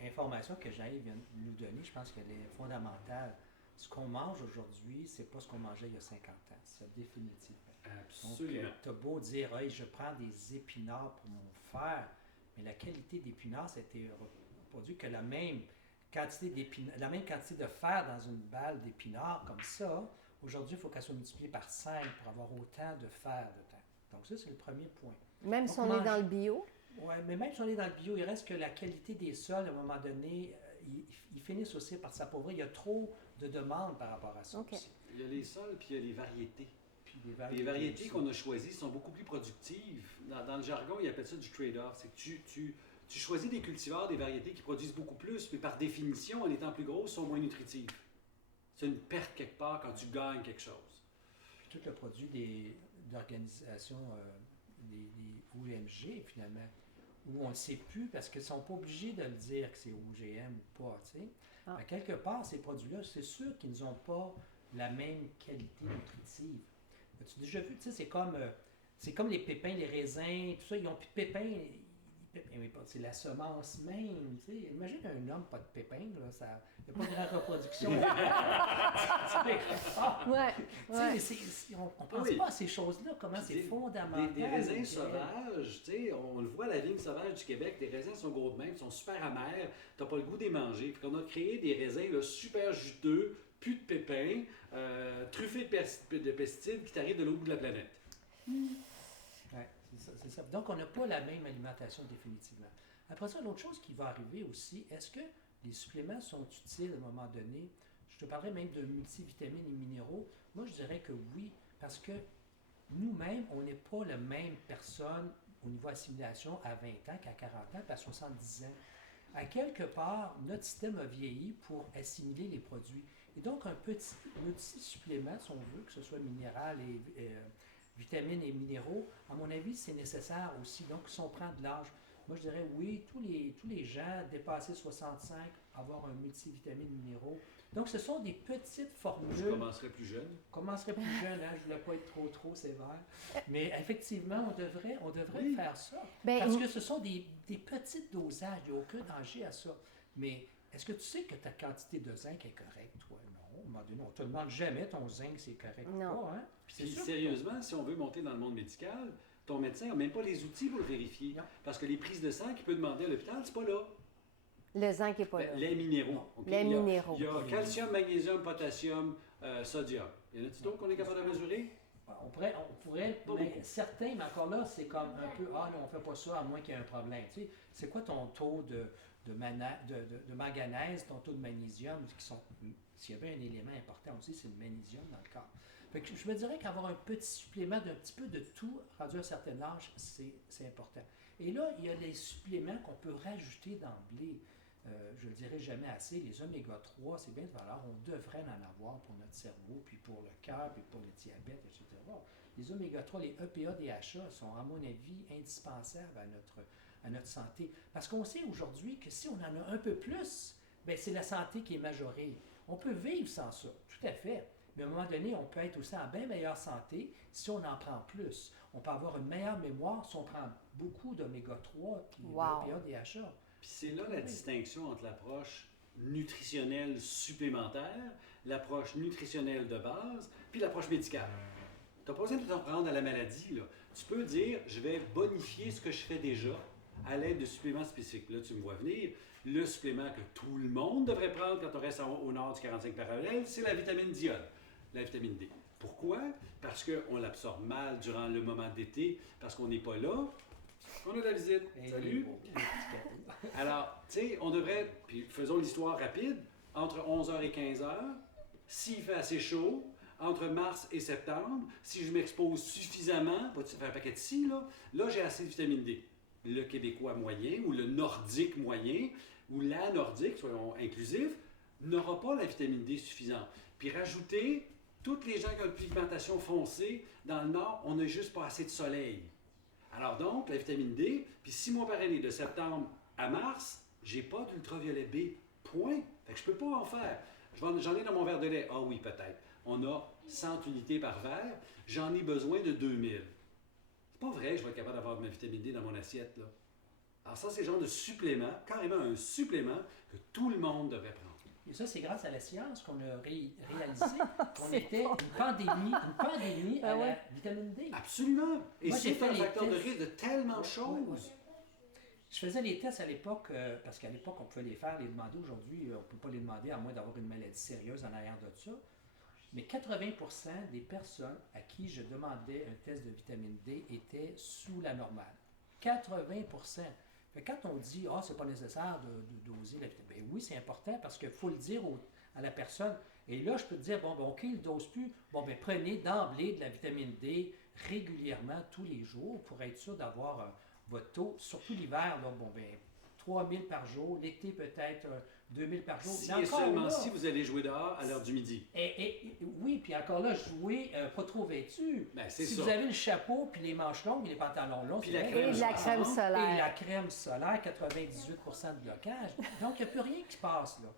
information que Jean-Yves vient de nous donner, je pense qu'elle est fondamentale. Ce qu'on mange aujourd'hui, c'est pas ce qu'on mangeait il y a 50 ans. C'est définitivement. Absolument. Donc, tu as beau dire, hey, je prends des épinards pour mon fer, mais la qualité d'épinards, c'était produit que la même quantité de fer dans une balle d'épinards comme ça. Aujourd'hui, il faut qu'elle soit multipliée par 5 pour avoir autant de fer dedans. Donc ça, c'est le premier point. Même donc, si on est dans le bio? Oui, mais même si on est dans le bio, il reste que la qualité des sols, à un moment donné, ils finissent aussi par s'appauvrir. Il y a trop de demandes par rapport à ça aussi. Il y a les sols, puis il y a les variétés. Puis les variétés qu'on a choisies sont beaucoup plus productives. Dans le jargon, ils appellent ça du trade-off. C'est que tu choisis des cultivars, des variétés qui produisent beaucoup plus, mais par définition, en étant plus grosses, sont moins nutritives. C'est une perte quelque part quand tu gagnes quelque chose. Puis tout le produit d'organisations des OGM, finalement, où on ne sait plus parce qu'ils ne sont pas obligés de le dire que c'est OGM ou pas. Tu sais. À quelque part, ces produits-là, c'est sûr qu'ils n'ont pas la même qualité nutritive. As-tu déjà vu, tu sais, c'est comme les pépins, les raisins, tout ça, ils n'ont plus de pépins. c'est la semence même. Tu sais. Imagine un homme pas de pépins, là, ça, il n'y a pas de grande reproduction. On ne pense pas à ces choses-là, comment c'est fondamental. Des raisins sauvages, tu sais, on le voit à la vigne sauvage du Québec, les raisins sont gros de même, sont super amers, tu n'as pas le goût de les manger. Puis on a créé des raisins là, super juteux, plus de pépins, truffés de pesticides qui t'arrivent de l'autre bout de la planète. Oui, c'est ça. Donc, on n'a pas la même alimentation définitivement. Après ça, l'autre chose qui va arriver aussi, est-ce que les suppléments sont utiles à un moment donné? Je te parlerai même de multivitamines et minéraux. Moi, je dirais que oui, parce que nous-mêmes, on n'est pas la même personne au niveau assimilation à 20 ans qu'à 40 ans, puis à 70 ans. À quelque part, notre système a vieilli pour assimiler les produits. Et donc, un petit supplément, si on veut, que ce soit minéral et vitamines et minéraux, à mon avis, c'est nécessaire aussi. Donc, si on prend de l'âge, moi, je dirais oui, tous les gens dépassés 65, avoir un multivitamine minéraux. Donc, ce sont des petites formules. Je commencerai plus jeune. Je ne voulais pas être trop sévère. Mais effectivement, on devrait faire ça. Parce que ce sont des petits dosages. Il n'y a aucun danger à ça. Mais est-ce que tu sais que ta quantité de zinc est correcte, toi? Non. À un moment donné, on ne te demande jamais ton zinc, c'est correct ou pas. Hein? Puis sérieusement, si on veut monter dans le monde médical, ton médecin n'a même pas les outils pour le vérifier. Non. Parce que les prises de sang qu'il peut demander à l'hôpital, c'est pas là. Le zinc n'est pas là. Les minéraux. Okay? Les minéraux. Il y a calcium, magnésium, potassium, sodium. Y en a-t-il d'autres qu'on est capable de mesurer? On pourrait mais certains, mais encore là, c'est comme un peu, non, on ne fait pas ça à moins qu'il y ait un problème. Tu sais, c'est quoi ton taux de manganèse, ton taux de magnésium, s'il y avait un élément important aussi, c'est le magnésium dans le corps. Fait que je me dirais qu'avoir un petit supplément d'un petit peu de tout, rendu à un certain âge, c'est important. Et là, il y a les suppléments qu'on peut rajouter d'emblée. Je ne le dirai jamais assez, les oméga 3, c'est bien de valeur, on devrait en avoir pour notre cerveau, puis pour le cœur, puis pour le diabète, etc. Les oméga 3, les EPA, DHA sont, à mon avis, indispensables à notre santé. Parce qu'on sait aujourd'hui que si on en a un peu plus, bien, c'est la santé qui est majorée. On peut vivre sans ça, tout à fait. Mais à un moment donné, on peut être aussi en bien meilleure santé si on en prend plus. On peut avoir une meilleure mémoire si on prend beaucoup d'oméga 3 puis d'EPA, DHA. Puis c'est là la distinction entre l'approche nutritionnelle supplémentaire, l'approche nutritionnelle de base, puis l'approche médicale. Tu n'as pas besoin de t'en prendre à la maladie. Là. Tu peux dire, je vais bonifier ce que je fais déjà à l'aide de suppléments spécifiques. Là, tu me vois venir. Le supplément que tout le monde devrait prendre quand on reste au nord du 45 parallèle, c'est la vitamine d'iode, la vitamine D. Pourquoi? Parce qu'on l'absorbe mal durant le moment d'été, parce qu'on n'est pas là. On a de la visite. Salut! Alors, tu sais, on devrait, puis faisons l'histoire rapide, entre 11h et 15h, s'il fait assez chaud, entre mars et septembre, si je m'expose suffisamment, pas faire un paquet de si, là j'ai assez de vitamine D. Le Québécois moyen, ou le Nordique moyen, ou la Nordique, soyons inclusifs, n'aura pas la vitamine D suffisante. Puis rajouter, toutes les gens qui ont une pigmentation foncée, dans le Nord, on n'a juste pas assez de soleil. Alors donc, la vitamine D, puis 6 mois par année, de septembre à mars, j'ai pas d'ultraviolet B. Point. Fait que je peux pas en faire. J'en ai dans mon verre de lait. Ah oui, peut-être. On a 100 unités par verre. J'en ai besoin de 2000. C'est pas vrai que je vais être capable d'avoir de ma vitamine D dans mon assiette, là. Alors ça, c'est le genre de supplément, carrément un supplément que tout le monde devrait prendre. Et ça, c'est grâce à la science qu'on a réalisé qu'on était une pandémie à la vitamine D. Absolument. Et c'est un facteur de risque de tellement de choses. Je faisais les tests à l'époque, parce qu'à l'époque, on pouvait les faire, les demander. Aujourd'hui, on ne peut pas les demander à moins d'avoir une maladie sérieuse en arrière de ça. Mais 80% des personnes à qui je demandais un test de vitamine D étaient sous la normale. 80%. Fait que quand on dit « Ah, c'est pas nécessaire de doser la vitamine D », bien oui, c'est important parce qu'il faut le dire à la personne. Et là, je peux te dire « Bon, ben OK, il ne dose plus. Bon, ben prenez d'emblée de la vitamine D régulièrement tous les jours pour être sûr d'avoir votre taux, surtout l'hiver. Là, bon, ben 3000 par jour, l'été peut-être 2000 par jour. Si et seulement là, si vous allez jouer dehors à l'heure du midi. Oui, puis encore là, jouer pas trop vêtu. Ben, si vous avez le chapeau, puis les manches longues, puis les pantalons longs, puis la crème solaire. Et la crème solaire, 98% de blocage. Donc, il n'y a plus rien qui passe là.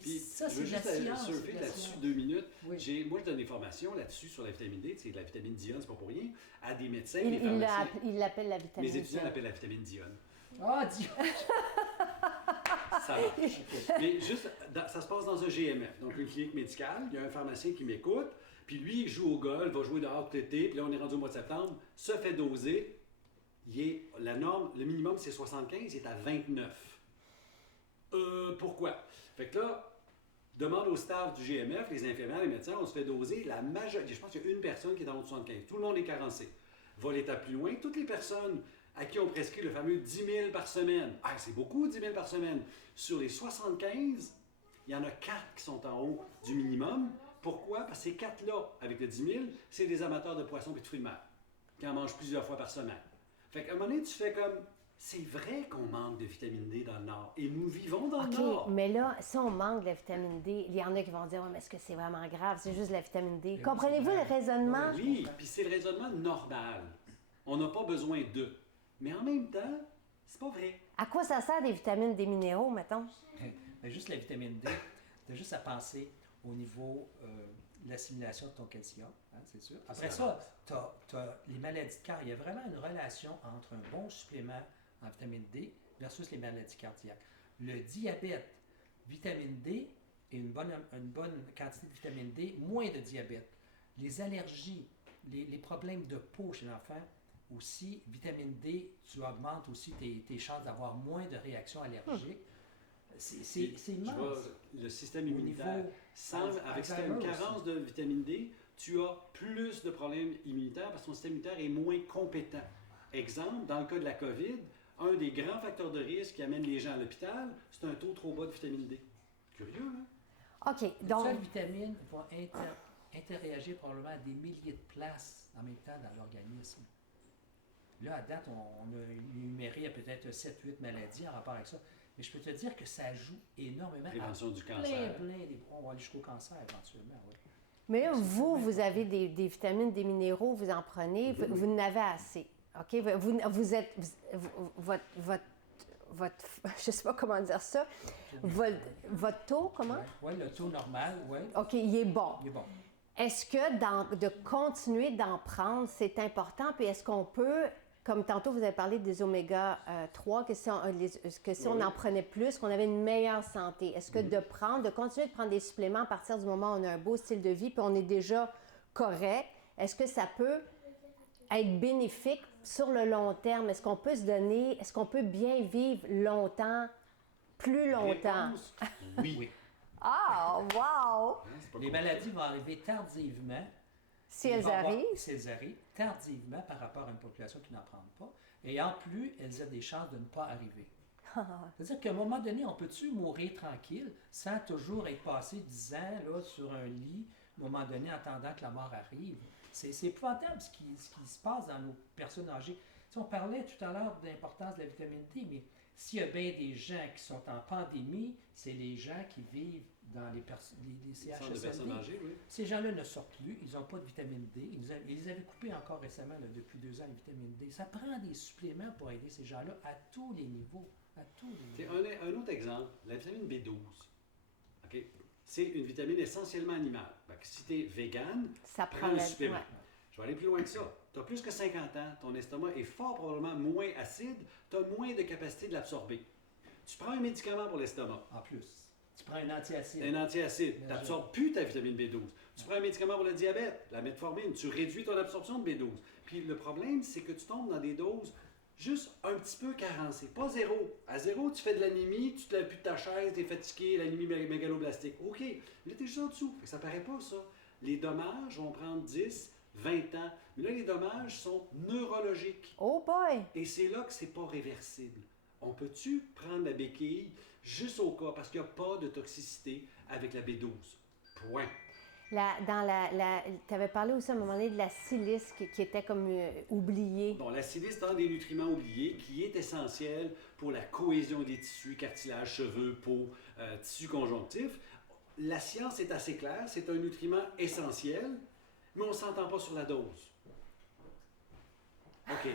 Puis, ça, c'est de la science. surfer là-dessus 2 minutes. Oui. Moi, je donne des formations là-dessus sur la vitamine D, c'est de la vitamine d'iode, c'est pas pour rien, à des médecins, des pharmaciens. Il l'appelle la vitamine Mes étudiants l'appellent la vitamine d'iode. Ah, Dieu! Ça marche. Mais juste, ça se passe dans un GMF, donc une clinique médicale. Il y a un pharmacien qui m'écoute, puis lui, il joue au golf, va jouer dehors tout l'été, puis là, on est rendu au mois de septembre, se fait doser. La norme, le minimum, c'est 75, il est à 29. Pourquoi? Fait que là, demande au staff du GMF, les infirmières, les médecins, on se fait doser. La majorité, je pense qu'il y a une personne qui est en haut de 75. Tout le monde est carencé. Va l'étape plus loin. Toutes les personnes à qui on prescrit le fameux 10 000 par semaine. Ah, c'est beaucoup, 10 000 par semaine. Sur les 75, il y en a 4 qui sont en haut du minimum. Pourquoi? Parce que ces 4-là, avec le 10 000, c'est des amateurs de poissons et de fruits de mer, qui en mangent plusieurs fois par semaine. Fait qu'à un moment donné, tu fais comme... C'est vrai qu'on manque de vitamine D dans le Nord. Et nous vivons dans le Nord. OK, mais là, si on manque de la vitamine D, il y en a qui vont dire ouais, mais est-ce que c'est vraiment grave? C'est juste de la vitamine D. Mais Comprenez-vous oui, le raisonnement? Oui, puis c'est le raisonnement normal. On n'a pas besoin d'eux. Mais en même temps, c'est pas vrai. À quoi ça sert des vitamines, des minéraux, mettons? Mais juste la vitamine D, tu as juste à penser au niveau de l'assimilation de ton calcium, hein, c'est sûr. Après ça, tu as les maladies de cœur. Il y a vraiment une relation entre un bon supplément en vitamine D versus les maladies cardiaques. Le diabète, vitamine D et une bonne quantité de vitamine D, moins de diabète. Les allergies, les problèmes de peau chez l'enfant, aussi, vitamine D, tu augmentes aussi tes chances d'avoir moins de réactions allergiques. C'est immense. Le système immunitaire niveau semble, avec si tu as Alzheimer une carence de vitamine D, tu as plus de problèmes immunitaires parce que ton système immunitaire est moins compétent. Exemple, dans le cas de la COVID, un des grands facteurs de risque qui amène les gens à l'hôpital, c'est un taux trop bas de vitamine D. Curieux, hein? OK, Les donc... seules vitamines vont interréagir probablement à des milliers de places en même temps dans l'organisme. Là, à date, on a énuméré à peut-être 7-8 maladies en rapport avec ça. Mais je peux te dire que ça joue énormément Prévention du plein, cancer. on va aller jusqu'au cancer éventuellement, oui. Mais là, vous avez des vitamines, des minéraux, vous en prenez, vous en avez assez. OK? Vous êtes... votre je sais pas comment dire ça. Votre taux, comment? Oui, le taux normal, oui. OK, il est bon. Il est bon. Est-ce que de continuer d'en prendre, c'est important? Puis est-ce qu'on peut, comme tantôt vous avez parlé des oméga 3, que si on en prenait plus, qu'on avait une meilleure santé, est-ce que de continuer de prendre des suppléments à partir du moment où on a un beau style de vie puis on est déjà correct, est-ce que ça peut être bénéfique sur le long terme? Est-ce qu'on peut se donner, est-ce qu'on peut bien vivre longtemps, plus longtemps? Réponse, oui. Ah, wow! C'est pas Les compliqué. maladies vont arriver tardivement. Si elles arrivent, Si elles arrivent tardivement par rapport à une population qui n'en prend pas. Et en plus, elles ont des chances de ne pas arriver. C'est-à-dire qu'à un moment donné, on peut-tu mourir tranquille sans toujours être passé 10 ans là, sur un lit, à un moment donné, en attendant que la mort arrive? C'est épouvantable ce qui se passe dans nos personnes âgées. Tu sais, on parlait tout à l'heure de l'importance de la vitamine D, mais s'il y a bien des gens qui sont en pandémie, c'est les gens qui vivent dans les Centre de personnes CHSLD. âgées, oui. Ces gens-là ne sortent plus, ils n'ont pas de vitamine D. Ils avaient coupé encore récemment, là, depuis 2 ans, la vitamine D. Ça prend des suppléments pour aider ces gens-là à tous les niveaux. À tous les C'est niveaux. un autre exemple, la vitamine B12. OK? C'est une vitamine essentiellement animale. Fait que si tu es vegan, ça prends prend un la... supplément. ouais. Je vais aller plus loin que ça. Tu as plus que 50 ans, ton estomac est fort probablement moins acide, tu as moins de capacité de l'absorber. Tu prends un médicament pour l'estomac, En plus, tu prends un antiacide. un antiacide, tu Bien n'absorbes plus ta vitamine B12. Tu prends un médicament pour le diabète, la metformine, tu réduis ton absorption de B12. Puis le problème, c'est que tu tombes dans des doses juste un petit peu carencées, pas zéro. À zéro, tu fais de l'anémie, tu te lèves plus de ta chaise, tu es fatigué, l'anémie mégaloblastique. OK, là, tu es juste en dessous. Fait que ça paraît pas, ça. Les dommages vont prendre 10, 20 ans. Mais là, les dommages sont neurologiques. Oh boy! Et c'est là que c'est pas réversible. On peut-tu prendre la béquille juste au cas, parce qu'il n'y a pas de toxicité avec la B12? Point. Tu avais parlé aussi à un moment donné de la silice qui était comme oubliée. Bon, la silice est un des nutriments oubliés qui est essentiel pour la cohésion des tissus, cartilage, cheveux, peau, tissus conjonctifs. La science est assez claire, c'est un nutriment essentiel, mais on ne s'entend pas sur la dose. OK.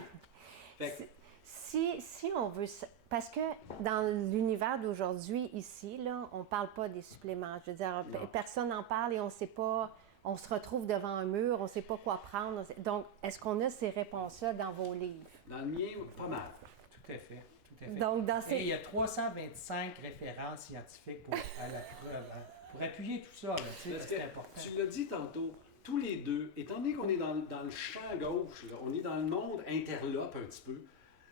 Fait que, Si on veut... Parce que dans l'univers d'aujourd'hui, ici, là, on ne parle pas des suppléments. Je veux dire, Non. personne n'en parle et on ne sait pas... On se retrouve devant un mur, on ne sait pas quoi prendre. Donc, est-ce qu'on a ces réponses-là dans vos livres? dans le mien, pas mal. Tout à fait. Tout à fait. Donc, dans Et il y ces... a 325 références scientifiques à la preuve, pour appuyer tout ça, là, tu sais, Parce parce que que c'est important. tu l'as dit tantôt, tous les deux, étant donné qu'on est dans le champ gauche, là, on est dans le monde interlope un petit peu,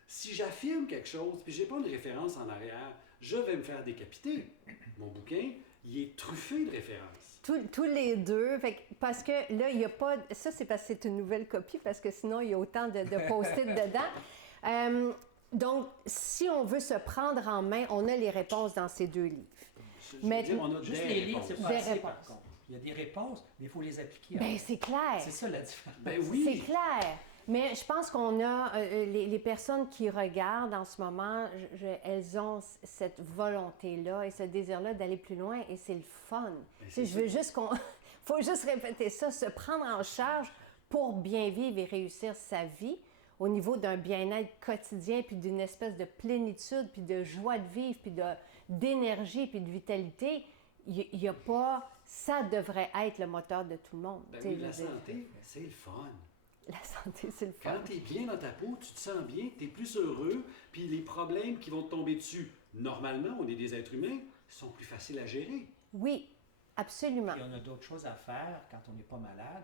si j'affirme quelque chose, puis j'ai pas une référence en arrière, je vais me faire décapiter. Mon bouquin, il est truffé de références. Tous les deux, fait que- parce que là, il n'y a pas... Ça, c'est parce que c'est une nouvelle copie, parce que sinon, il y a autant de post-it dedans. Donc, si on veut se prendre en main, on a les réponses dans ces deux livres. Je Mais- veux dire, on a Juste des les livres, réponses. c'est pas Des assez, par réponses. contre. Il y a des réponses, mais il faut les appliquer. Bien, après. c'est clair. C'est ça la différence. Ben oui. C'est clair. Mais je pense qu'on a, les personnes qui regardent en ce moment, elles ont cette volonté-là et ce désir-là d'aller plus loin et c'est le fun. Tu sais, je veux juste qu'on... faut juste répéter ça, se prendre en charge pour bien vivre et réussir sa vie au niveau d'un bien-être quotidien, puis d'une espèce de plénitude, puis de joie de vivre, puis d'énergie, puis de vitalité. Il n'y a pas... Ça devrait être le moteur de tout le monde. Ben Tu sais, oui, je la veux dire. santé, c'est le fun. La santé, c'est le fun. Quand tu es bien dans ta peau, tu te sens bien, tu es plus heureux, puis les problèmes qui vont te tomber dessus, normalement, on est des êtres humains, sont plus faciles à gérer. Oui, absolument. Puis on a d'autres choses à faire quand on n'est pas malade.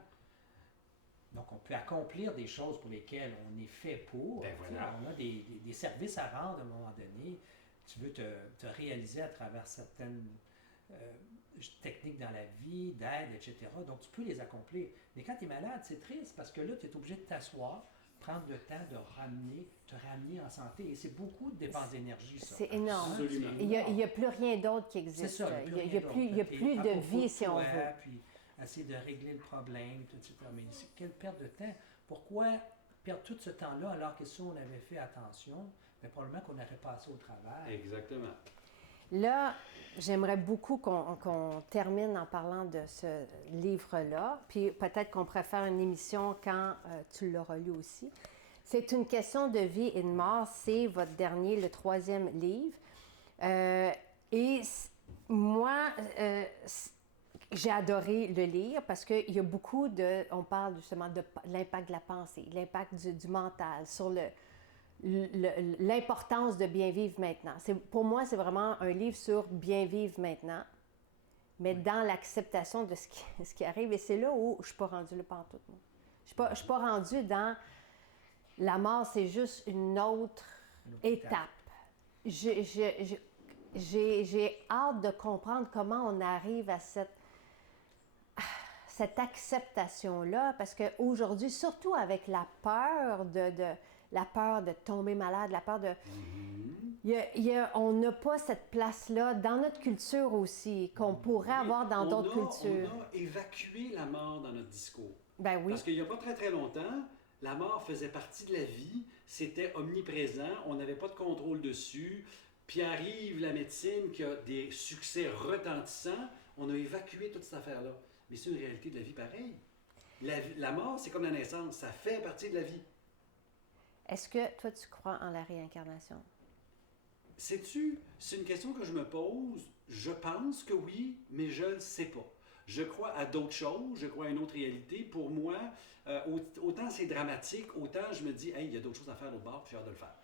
Donc, on peut accomplir des choses pour lesquelles on est fait pour. Ben Tu sais, voilà. On a des services à rendre à un moment donné. Tu veux te réaliser à travers certaines techniques dans la vie, d'aide, etc. Donc, tu peux les accomplir. Mais quand tu es malade, c'est triste parce que là, tu es obligé de t'asseoir, prendre le temps de te ramener en santé. Et c'est beaucoup de dépenses d'énergie, ça. C'est énorme. Hein, Absolument. c'est Il n'y énorme. a plus rien d'autre qui C'est existe. ça, Il n'y a plus T'es à de propos vie, si on toi, veut. Puis essayer de régler le problème, tout, etc. Mais quelle perte de temps. Pourquoi perdre tout ce temps-là alors que si on avait fait attention, bien, probablement qu'on aurait passé au travers. Exactement. Là, j'aimerais beaucoup qu'on termine en parlant de ce livre-là, puis peut-être qu'on pourrait faire une émission quand tu l'auras lu aussi. C'est une question de vie et de mort. C'est votre dernier, le 3e livre. Moi, j'ai adoré le lire parce qu'il y a beaucoup de... On parle justement de l'impact de la pensée, l'impact du mental sur l'importance de bien vivre maintenant. Pour moi, c'est vraiment un livre sur bien vivre maintenant, mais dans l'acceptation de ce qui arrive. Et c'est là où je ne suis pas rendue là pantoute. Je ne suis pas rendue dans la mort, c'est juste une autre étape. J'ai hâte de comprendre comment on arrive à cette acceptation-là, parce qu'aujourd'hui, surtout avec la peur la peur de tomber malade, la peur de... on n'a pas cette place-là dans notre culture aussi, qu'on pourrait avoir dans d'autres cultures. On a évacué la mort dans notre discours. Ben oui. Parce qu'il n'y a pas très très longtemps, la mort faisait partie de la vie, c'était omniprésent, on n'avait pas de contrôle dessus. Puis arrive la médecine qui a des succès retentissants, on a évacué toute cette affaire-là. Mais c'est une réalité de la vie pareille. La mort, c'est comme la naissance, ça fait partie de la vie. Est-ce que toi, tu crois en la réincarnation? Sais-tu, c'est une question que je me pose. Je pense que oui, mais je ne le sais pas. Je crois à d'autres choses, je crois à une autre réalité. Pour moi, autant c'est dramatique, autant je me dis, hey, il y a d'autres choses à faire au bord, puis j'ai hâte de le faire.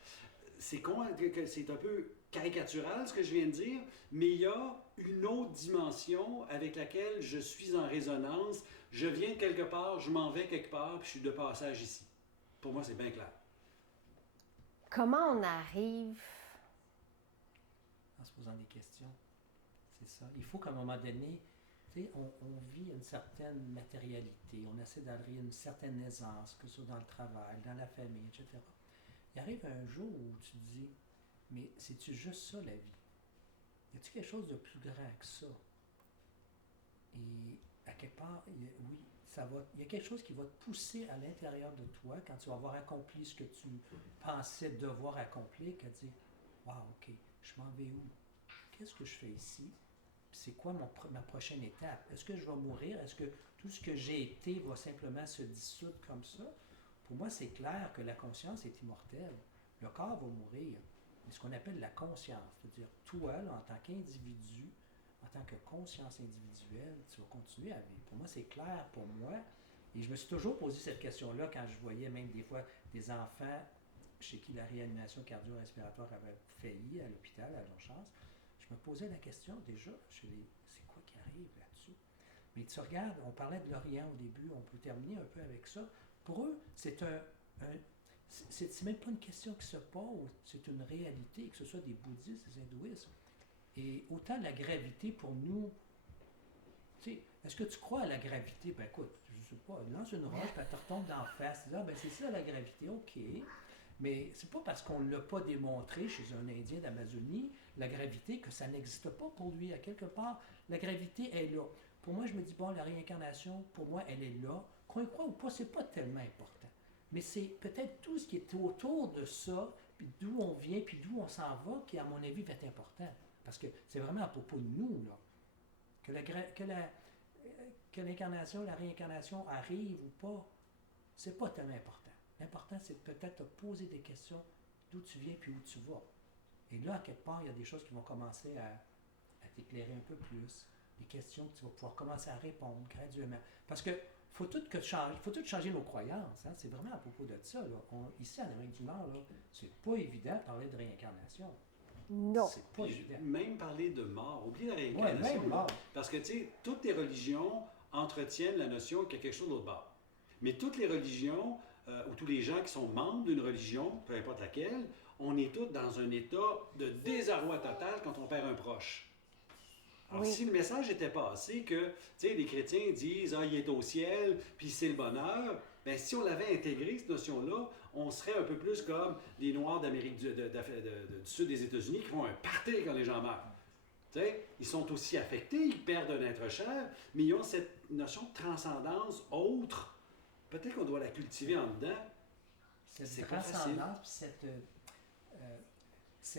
C'est con, c'est un peu caricatural ce que je viens de dire, mais il y a une autre dimension avec laquelle je suis en résonance. Je viens de quelque part, je m'en vais quelque part, puis je suis de passage ici. Pour moi, c'est bien clair. Comment on arrive... En se posant des questions. C'est ça. Il faut qu'à un moment donné, tu sais, on vit une certaine matérialité, on essaie d'adhérer une certaine aisance, que ce soit dans le travail, dans la famille, etc. Il arrive un jour où tu te dis, mais c'est-tu juste ça la vie? Y a-t-il quelque chose de plus grand que ça? Et à quelque part, oui, il y a quelque chose qui va te pousser à l'intérieur de toi quand tu vas avoir accompli ce que tu pensais devoir accomplir, qu'à dire, wow, ok, je m'en vais où? Qu'est-ce que je fais ici? Puis c'est quoi ma prochaine étape? Est-ce que je vais mourir? Est-ce que tout ce que j'ai été va simplement se dissoudre comme ça? Pour moi, c'est clair que la conscience est immortelle. Le corps va mourir. Mais ce qu'on appelle la conscience, c'est-à-dire toi, là, en tant qu'individu, en tant que conscience individuelle, tu vas continuer à vivre. Pour moi, c'est clair pour moi. Et je me suis toujours posé cette question-là quand je voyais même des fois des enfants chez qui la réanimation cardio-respiratoire avait failli à l'hôpital, à l'urgence, je me posais la question déjà, c'est quoi qui arrive là-dessus? Mais tu regardes, on parlait de l'Orient au début, on peut terminer un peu avec ça. Pour eux, c'est même pas une question qui se pose, c'est une réalité, que ce soit des bouddhistes, des hindouistes. Et autant la gravité pour nous, tu sais, est-ce que tu crois à la gravité? Ben écoute, je sais pas, lance une roche, puis elle te retombe d'en face. Tu dis, ah ben c'est ça la gravité, ok. Mais c'est pas parce qu'on ne l'a pas démontré chez un Indien d'Amazonie, la gravité, que ça n'existe pas pour lui. À quelque part, la gravité est là. Pour moi, je me dis, bon, la réincarnation, pour moi, elle est là. Qu'on y croit ou pas, c'est pas tellement important. Mais c'est peut-être tout ce qui est autour de ça, puis d'où on vient, puis d'où on s'en va, qui, à mon avis, va être important. Parce que c'est vraiment à propos de nous, là. Que l'incarnation, la réincarnation arrive ou pas, c'est pas tellement important. L'important, c'est peut-être de poser des questions d'où tu viens puis où tu vas. Et là, à quelque part, il y a des choses qui vont commencer à t'éclairer un peu plus, des questions que tu vas pouvoir commencer à répondre graduellement. Parce que faut tout changer nos croyances. Hein? C'est vraiment à propos de ça. Là. Ici, en Amérique du Nord, là, c'est pas évident de parler de réincarnation. Non. C'est pas évident. Même parler de mort, oublie la réincarnation. Ouais, même mort. Parce que, tu sais, toutes les religions entretiennent la notion qu'il y a quelque chose d'autre bord. Mais toutes les religions, ou tous les gens qui sont membres d'une religion, peu importe laquelle, on est tous dans un état de désarroi total quand on perd un proche. Alors, si le message était passé que, tu sais, les chrétiens disent « Ah, il est au ciel, puis c'est le bonheur », bien, si on l'avait intégré, cette notion-là, on serait un peu plus comme les Noirs d'Amérique du sud des États-Unis qui font un party quand les gens meurent. Tu sais, ils sont aussi affectés, ils perdent un être cher, mais ils ont cette notion de transcendance autre. Peut-être qu'on doit la cultiver en dedans. Cette transcendance, puis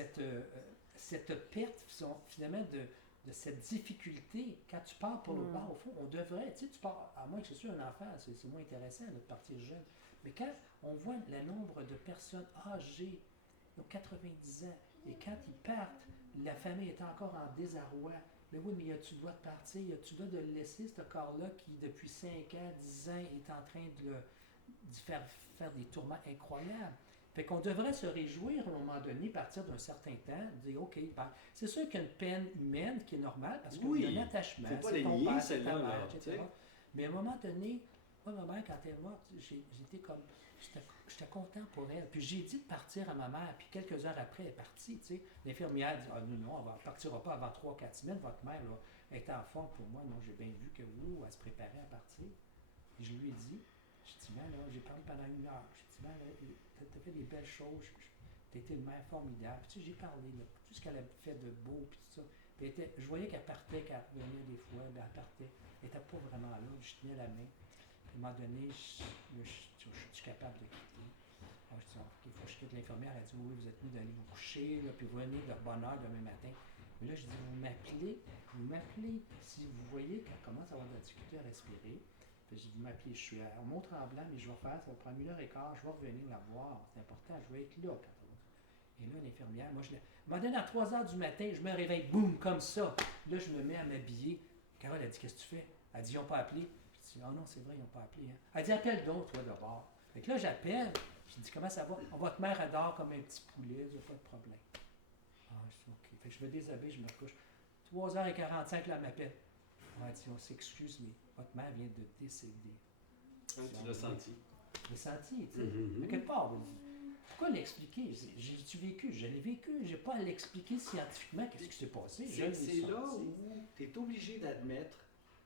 cette perte, finalement, de cette difficulté, quand tu pars pour l'autre bord, au fond, on devrait, tu sais, tu pars, à moins que ce soit un enfant, c'est moins intéressant de partir jeune, mais quand on voit le nombre de personnes âgées, donc 90 ans, et quand ils partent, la famille est encore en désarroi, mais oui, mais tu dois te partir, tu dois de le laisser, ce corps-là, qui depuis 5 ans, 10 ans, est en train de faire des tourments incroyables. Fait qu'on devrait se réjouir à un moment donné, partir d'un certain temps, dire OK, ben, c'est sûr qu'il y a une peine humaine qui est normale parce qu'il y a un attachement. Faut pas c'est les ton nier, père, celle-là, ta mère, là, etc. Mais à un moment donné, moi, ma mère, quand elle est morte, j'étais comme. J'étais content pour elle. Puis j'ai dit de partir à ma mère, puis quelques heures après, elle est partie. Tu sais. L'infirmière dit ah, non, elle ne partira pas avant 3-4 semaines. Votre mère là, est en forme pour moi. Non, j'ai bien vu que vous, elle se préparait à partir. Et je lui ai dit j'ai dit, là, j'ai parlé pendant 1 heure. J'ai dit, là, t'as fait des belles choses. T'as été une mère formidable. Puis, tu sais, j'ai parlé, là, tout ce qu'elle a fait de beau, puis tout ça. Puis je voyais qu'elle partait, qu'elle revenait des fois, ben, elle partait. Elle n'était pas vraiment là. Je tenais la main. Puis, à un moment donné, je suis capable de quitter. Alors, je dis, OK, il faut que je quitte. L'infirmière. Elle dit, oui, vous êtes mis d'aller vous coucher, là, puis vous venez de bonne heure demain matin. Mais là, je dis, vous m'appelez. Si vous voyez qu'elle commence à avoir de la difficulté à respirer, j'ai dit, m'appeler, je suis à Mont-Tremblant, mais je vais faire, ça va prendre 1h15, je vais revenir la voir, c'est important, je vais être là. Et là, l'infirmière, moi, m'a donné à 3h du matin, je me réveille, boum, comme ça. Là, je me mets à m'habiller. Carole a dit, qu'est-ce que tu fais? Elle dit, ils n'ont pas appelé. Je dis, oh non, c'est vrai, ils n'ont pas appelé. Hein. Elle dit, appelle donc, toi, d'abord. Fait que là, j'appelle, je dis, comment ça va? Oh, votre mère adore comme un petit poulet, il n'y a pas de problème. Ah, je dis, OK. Fait que je me déshabille, je me couche. 3h45, là, elle m'appelle. Elle dit, on s'excuse, mais votre mère vient de décéder. Tu l'as senti. Je l'ai senti, tu sais. Mais quelque part, pourquoi l'expliquer? J'ai-tu vécu? Je l'ai vécu. Je n'ai pas à l'expliquer scientifiquement qu'est-ce qui s'est passé. C'est là où tu es obligé d'admettre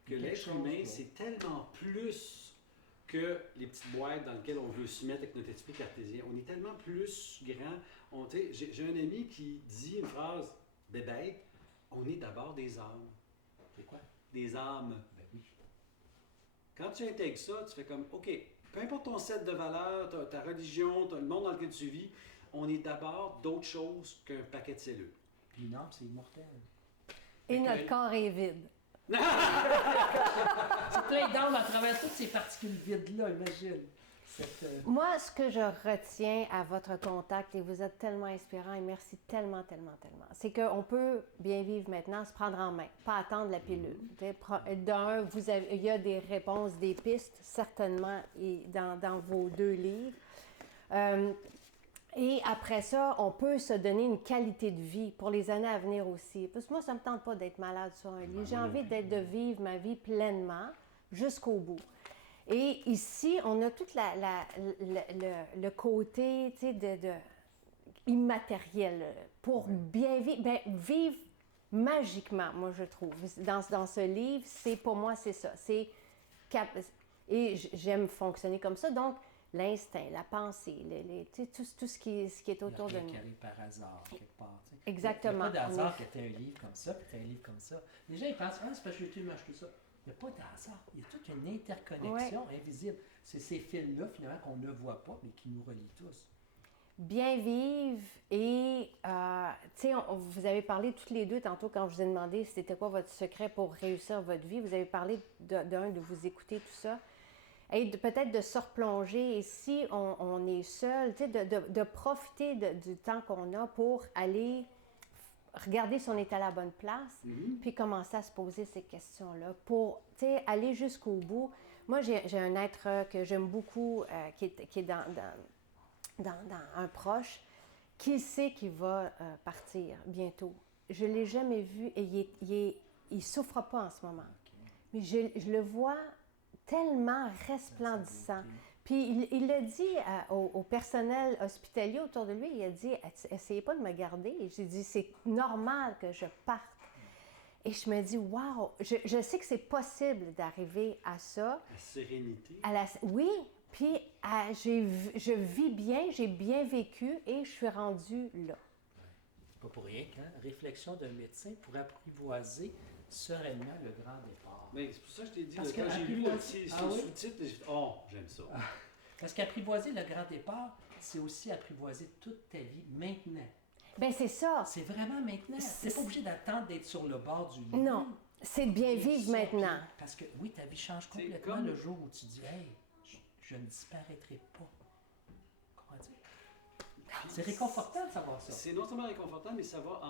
que l'être humain, c'est tellement plus que les petites boîtes dans lesquelles on veut se mettre avec notre esprit cartésien. On est tellement plus grand. J'ai un ami qui dit une phrase bébête, on est d'abord des âmes. C'est quoi? Des âmes. Ben oui. Quand tu intègres ça, tu fais comme, OK, peu importe ton set de valeurs, ta religion, le monde dans lequel tu vis, on est d'abord d'autre chose qu'un paquet de cellules. Puis une âme, c'est immortel. Et notre corps est vide. C'est plein d'âmes à travers toutes ces particules vides-là, imagine. Moi, ce que je retiens à votre contact, et vous êtes tellement inspirant, et merci tellement, c'est qu'on peut bien vivre maintenant, se prendre en main, pas attendre la pilule. D'un, il y a des réponses, des pistes, certainement, dans vos 2 livres. Et après ça, on peut se donner une qualité de vie pour les années à venir aussi. Parce que moi, ça ne me tente pas d'être malade sur un lit. J'ai envie de vivre ma vie pleinement jusqu'au bout. Et ici, on a tout le côté, tu sais, immatériel pour bien vivre. Ben, vivre magiquement, moi, je trouve. Dans ce livre, pour moi, c'est ça. Et j'aime fonctionner comme ça. Donc, l'instinct, la pensée, tout ce qui est autour de nous. Qui arrive par hasard, quelque part. T'sais. Exactement. Il n'y a pas de hasard que tu aies un livre comme ça, puis tu as un livre comme ça. Les gens, ils pensent, c'est parce que j'ai acheté ça. Il n'y a pas de hasard. Il y a toute une interconnexion invisible. C'est ces fils-là, finalement, qu'on ne voit pas, mais qui nous relient tous. Bien vivre et, tu sais, vous avez parlé toutes les deux tantôt quand je vous ai demandé c'était quoi votre secret pour réussir votre vie. Vous avez parlé de vous écouter, tout ça. Et peut-être de se replonger. Et si on est seul, tu sais, de profiter du temps qu'on a pour aller regarder si on est à la bonne place, puis commencer à se poser ces questions-là pour, tu sais, aller jusqu'au bout. Moi, j'ai un être que j'aime beaucoup, qui est dans un proche, qui sait qu'il va partir bientôt. Je ne l'ai jamais vu et il souffre pas en ce moment. Mais je le vois tellement resplendissant. Puis il a dit au personnel hospitalier autour de lui, il a dit « Essayez pas de me garder. » Et j'ai dit « C'est normal que je parte. » Et je me dis « Wow! » Je sais que c'est possible d'arriver à ça. La sérénité. Oui, puis je vis bien, j'ai bien vécu et je suis rendue là. C'est pas pour rien, hein? Réflexion d'un médecin pour apprivoiser sereinement le grand départ. Mais c'est pour ça que je t'ai dit, Parce quand que j'ai lu le sous-titre, j'ai dit « Oh, j'aime ça. » Parce qu'apprivoiser le grand départ, c'est aussi apprivoiser toute ta vie maintenant. Bien, c'est ça. C'est vraiment maintenant. Tu n'es pas obligé d'attendre d'être sur le bord du lit. Non, c'est de bien vivre maintenant. Parce que oui, ta vie change complètement le jour où tu dis « Hey, je ne disparaîtrai pas. » Comment dire? C'est réconfortant de savoir ça. C'est non seulement réconfortant, mais ça va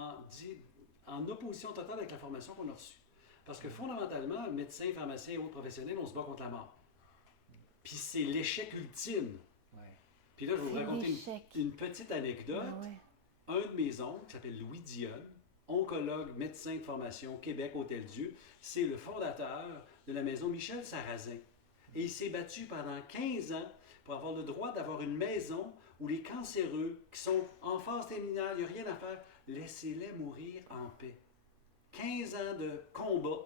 en opposition totale avec la formation qu'on a reçue. Parce que fondamentalement, médecins, pharmaciens et autres professionnels, on se bat contre la mort. Puis c'est l'échec ultime. Ouais. Puis là, je vais vous raconter une petite anecdote. Ah ouais. Un de mes oncles, qui s'appelle Louis Dionne, oncologue, médecin de formation, Québec, Hôtel-Dieu, c'est le fondateur de la maison Michel Sarrazin. Et il s'est battu pendant 15 ans pour avoir le droit d'avoir une maison où les cancéreux, qui sont en phase terminale, il n'y a rien à faire, laissez-les mourir en paix. 15 ans de combat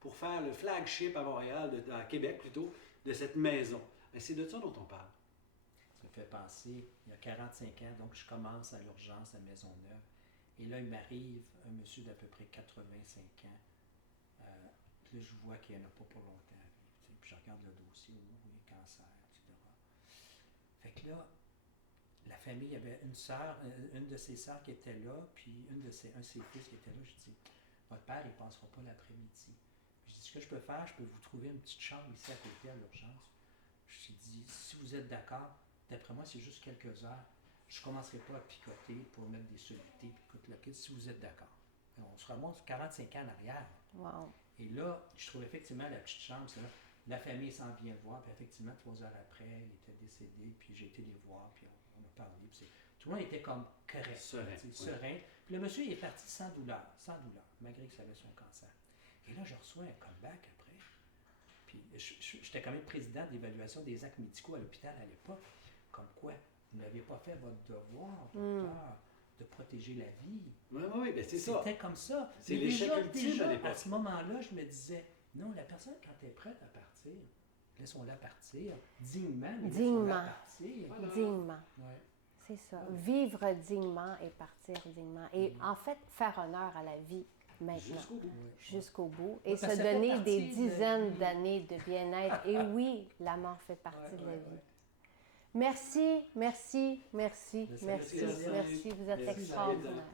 pour faire le flagship à Montréal, à Québec plutôt, de cette maison. Mais c'est de ça dont on parle. Ça me fait penser, il y a 45 ans, donc je commence à l'urgence à Maisonneuve. Et là, il m'arrive un monsieur d'à peu près 85 ans. Puis là, je vois qu'il n'y en a pas pour longtemps à vivre. Puis je regarde le dossier, il y a cancer, etc. Fait que là, la famille, il y avait une sœur, une de ses sœurs qui était là, puis un de ses fils qui était là. Je dis, votre père, il ne passera pas l'après-midi. Je dis, ce que je peux faire, je peux vous trouver une petite chambre ici à côté à l'urgence. Je lui dis, si vous êtes d'accord, d'après moi, c'est juste quelques heures. Je ne commencerai pas à picoter pour mettre des solutés, puis écoute le kit, si vous êtes d'accord. On se remonte 45 ans en arrière. Wow. Et là, je trouve effectivement la petite chambre, c'est là. La famille s'en vient voir, puis effectivement, 3 heures après, il était décédé, puis j'ai été les voir, puis on a parlé. Puis tout le monde était comme correct, serein. Puis le monsieur, il est parti sans douleur, malgré qu'il savait son cancer. Et là, je reçois un comeback après. Puis j'étais quand même président d'évaluation des actes médicaux à l'hôpital à l'époque. Comme quoi, vous n'aviez pas fait votre devoir, docteur, de protéger la vie. Oui, bien c'est ça. C'était comme ça. C'est l'échec ultime à l'époque. À ce moment-là, je me disais, non, la personne, quand elle est prête à partir, laissons-la partir, dignement, mais laissons-la partir. Voilà. Dignement. Ouais. C'est ça. Vivre dignement et partir dignement. Et en fait, faire honneur à la vie maintenant. Jusqu'au bout. Et se donner des dizaines d'années de bien-être. Et oui, la mort fait partie de la vie. Merci. Vous êtes extraordinaire.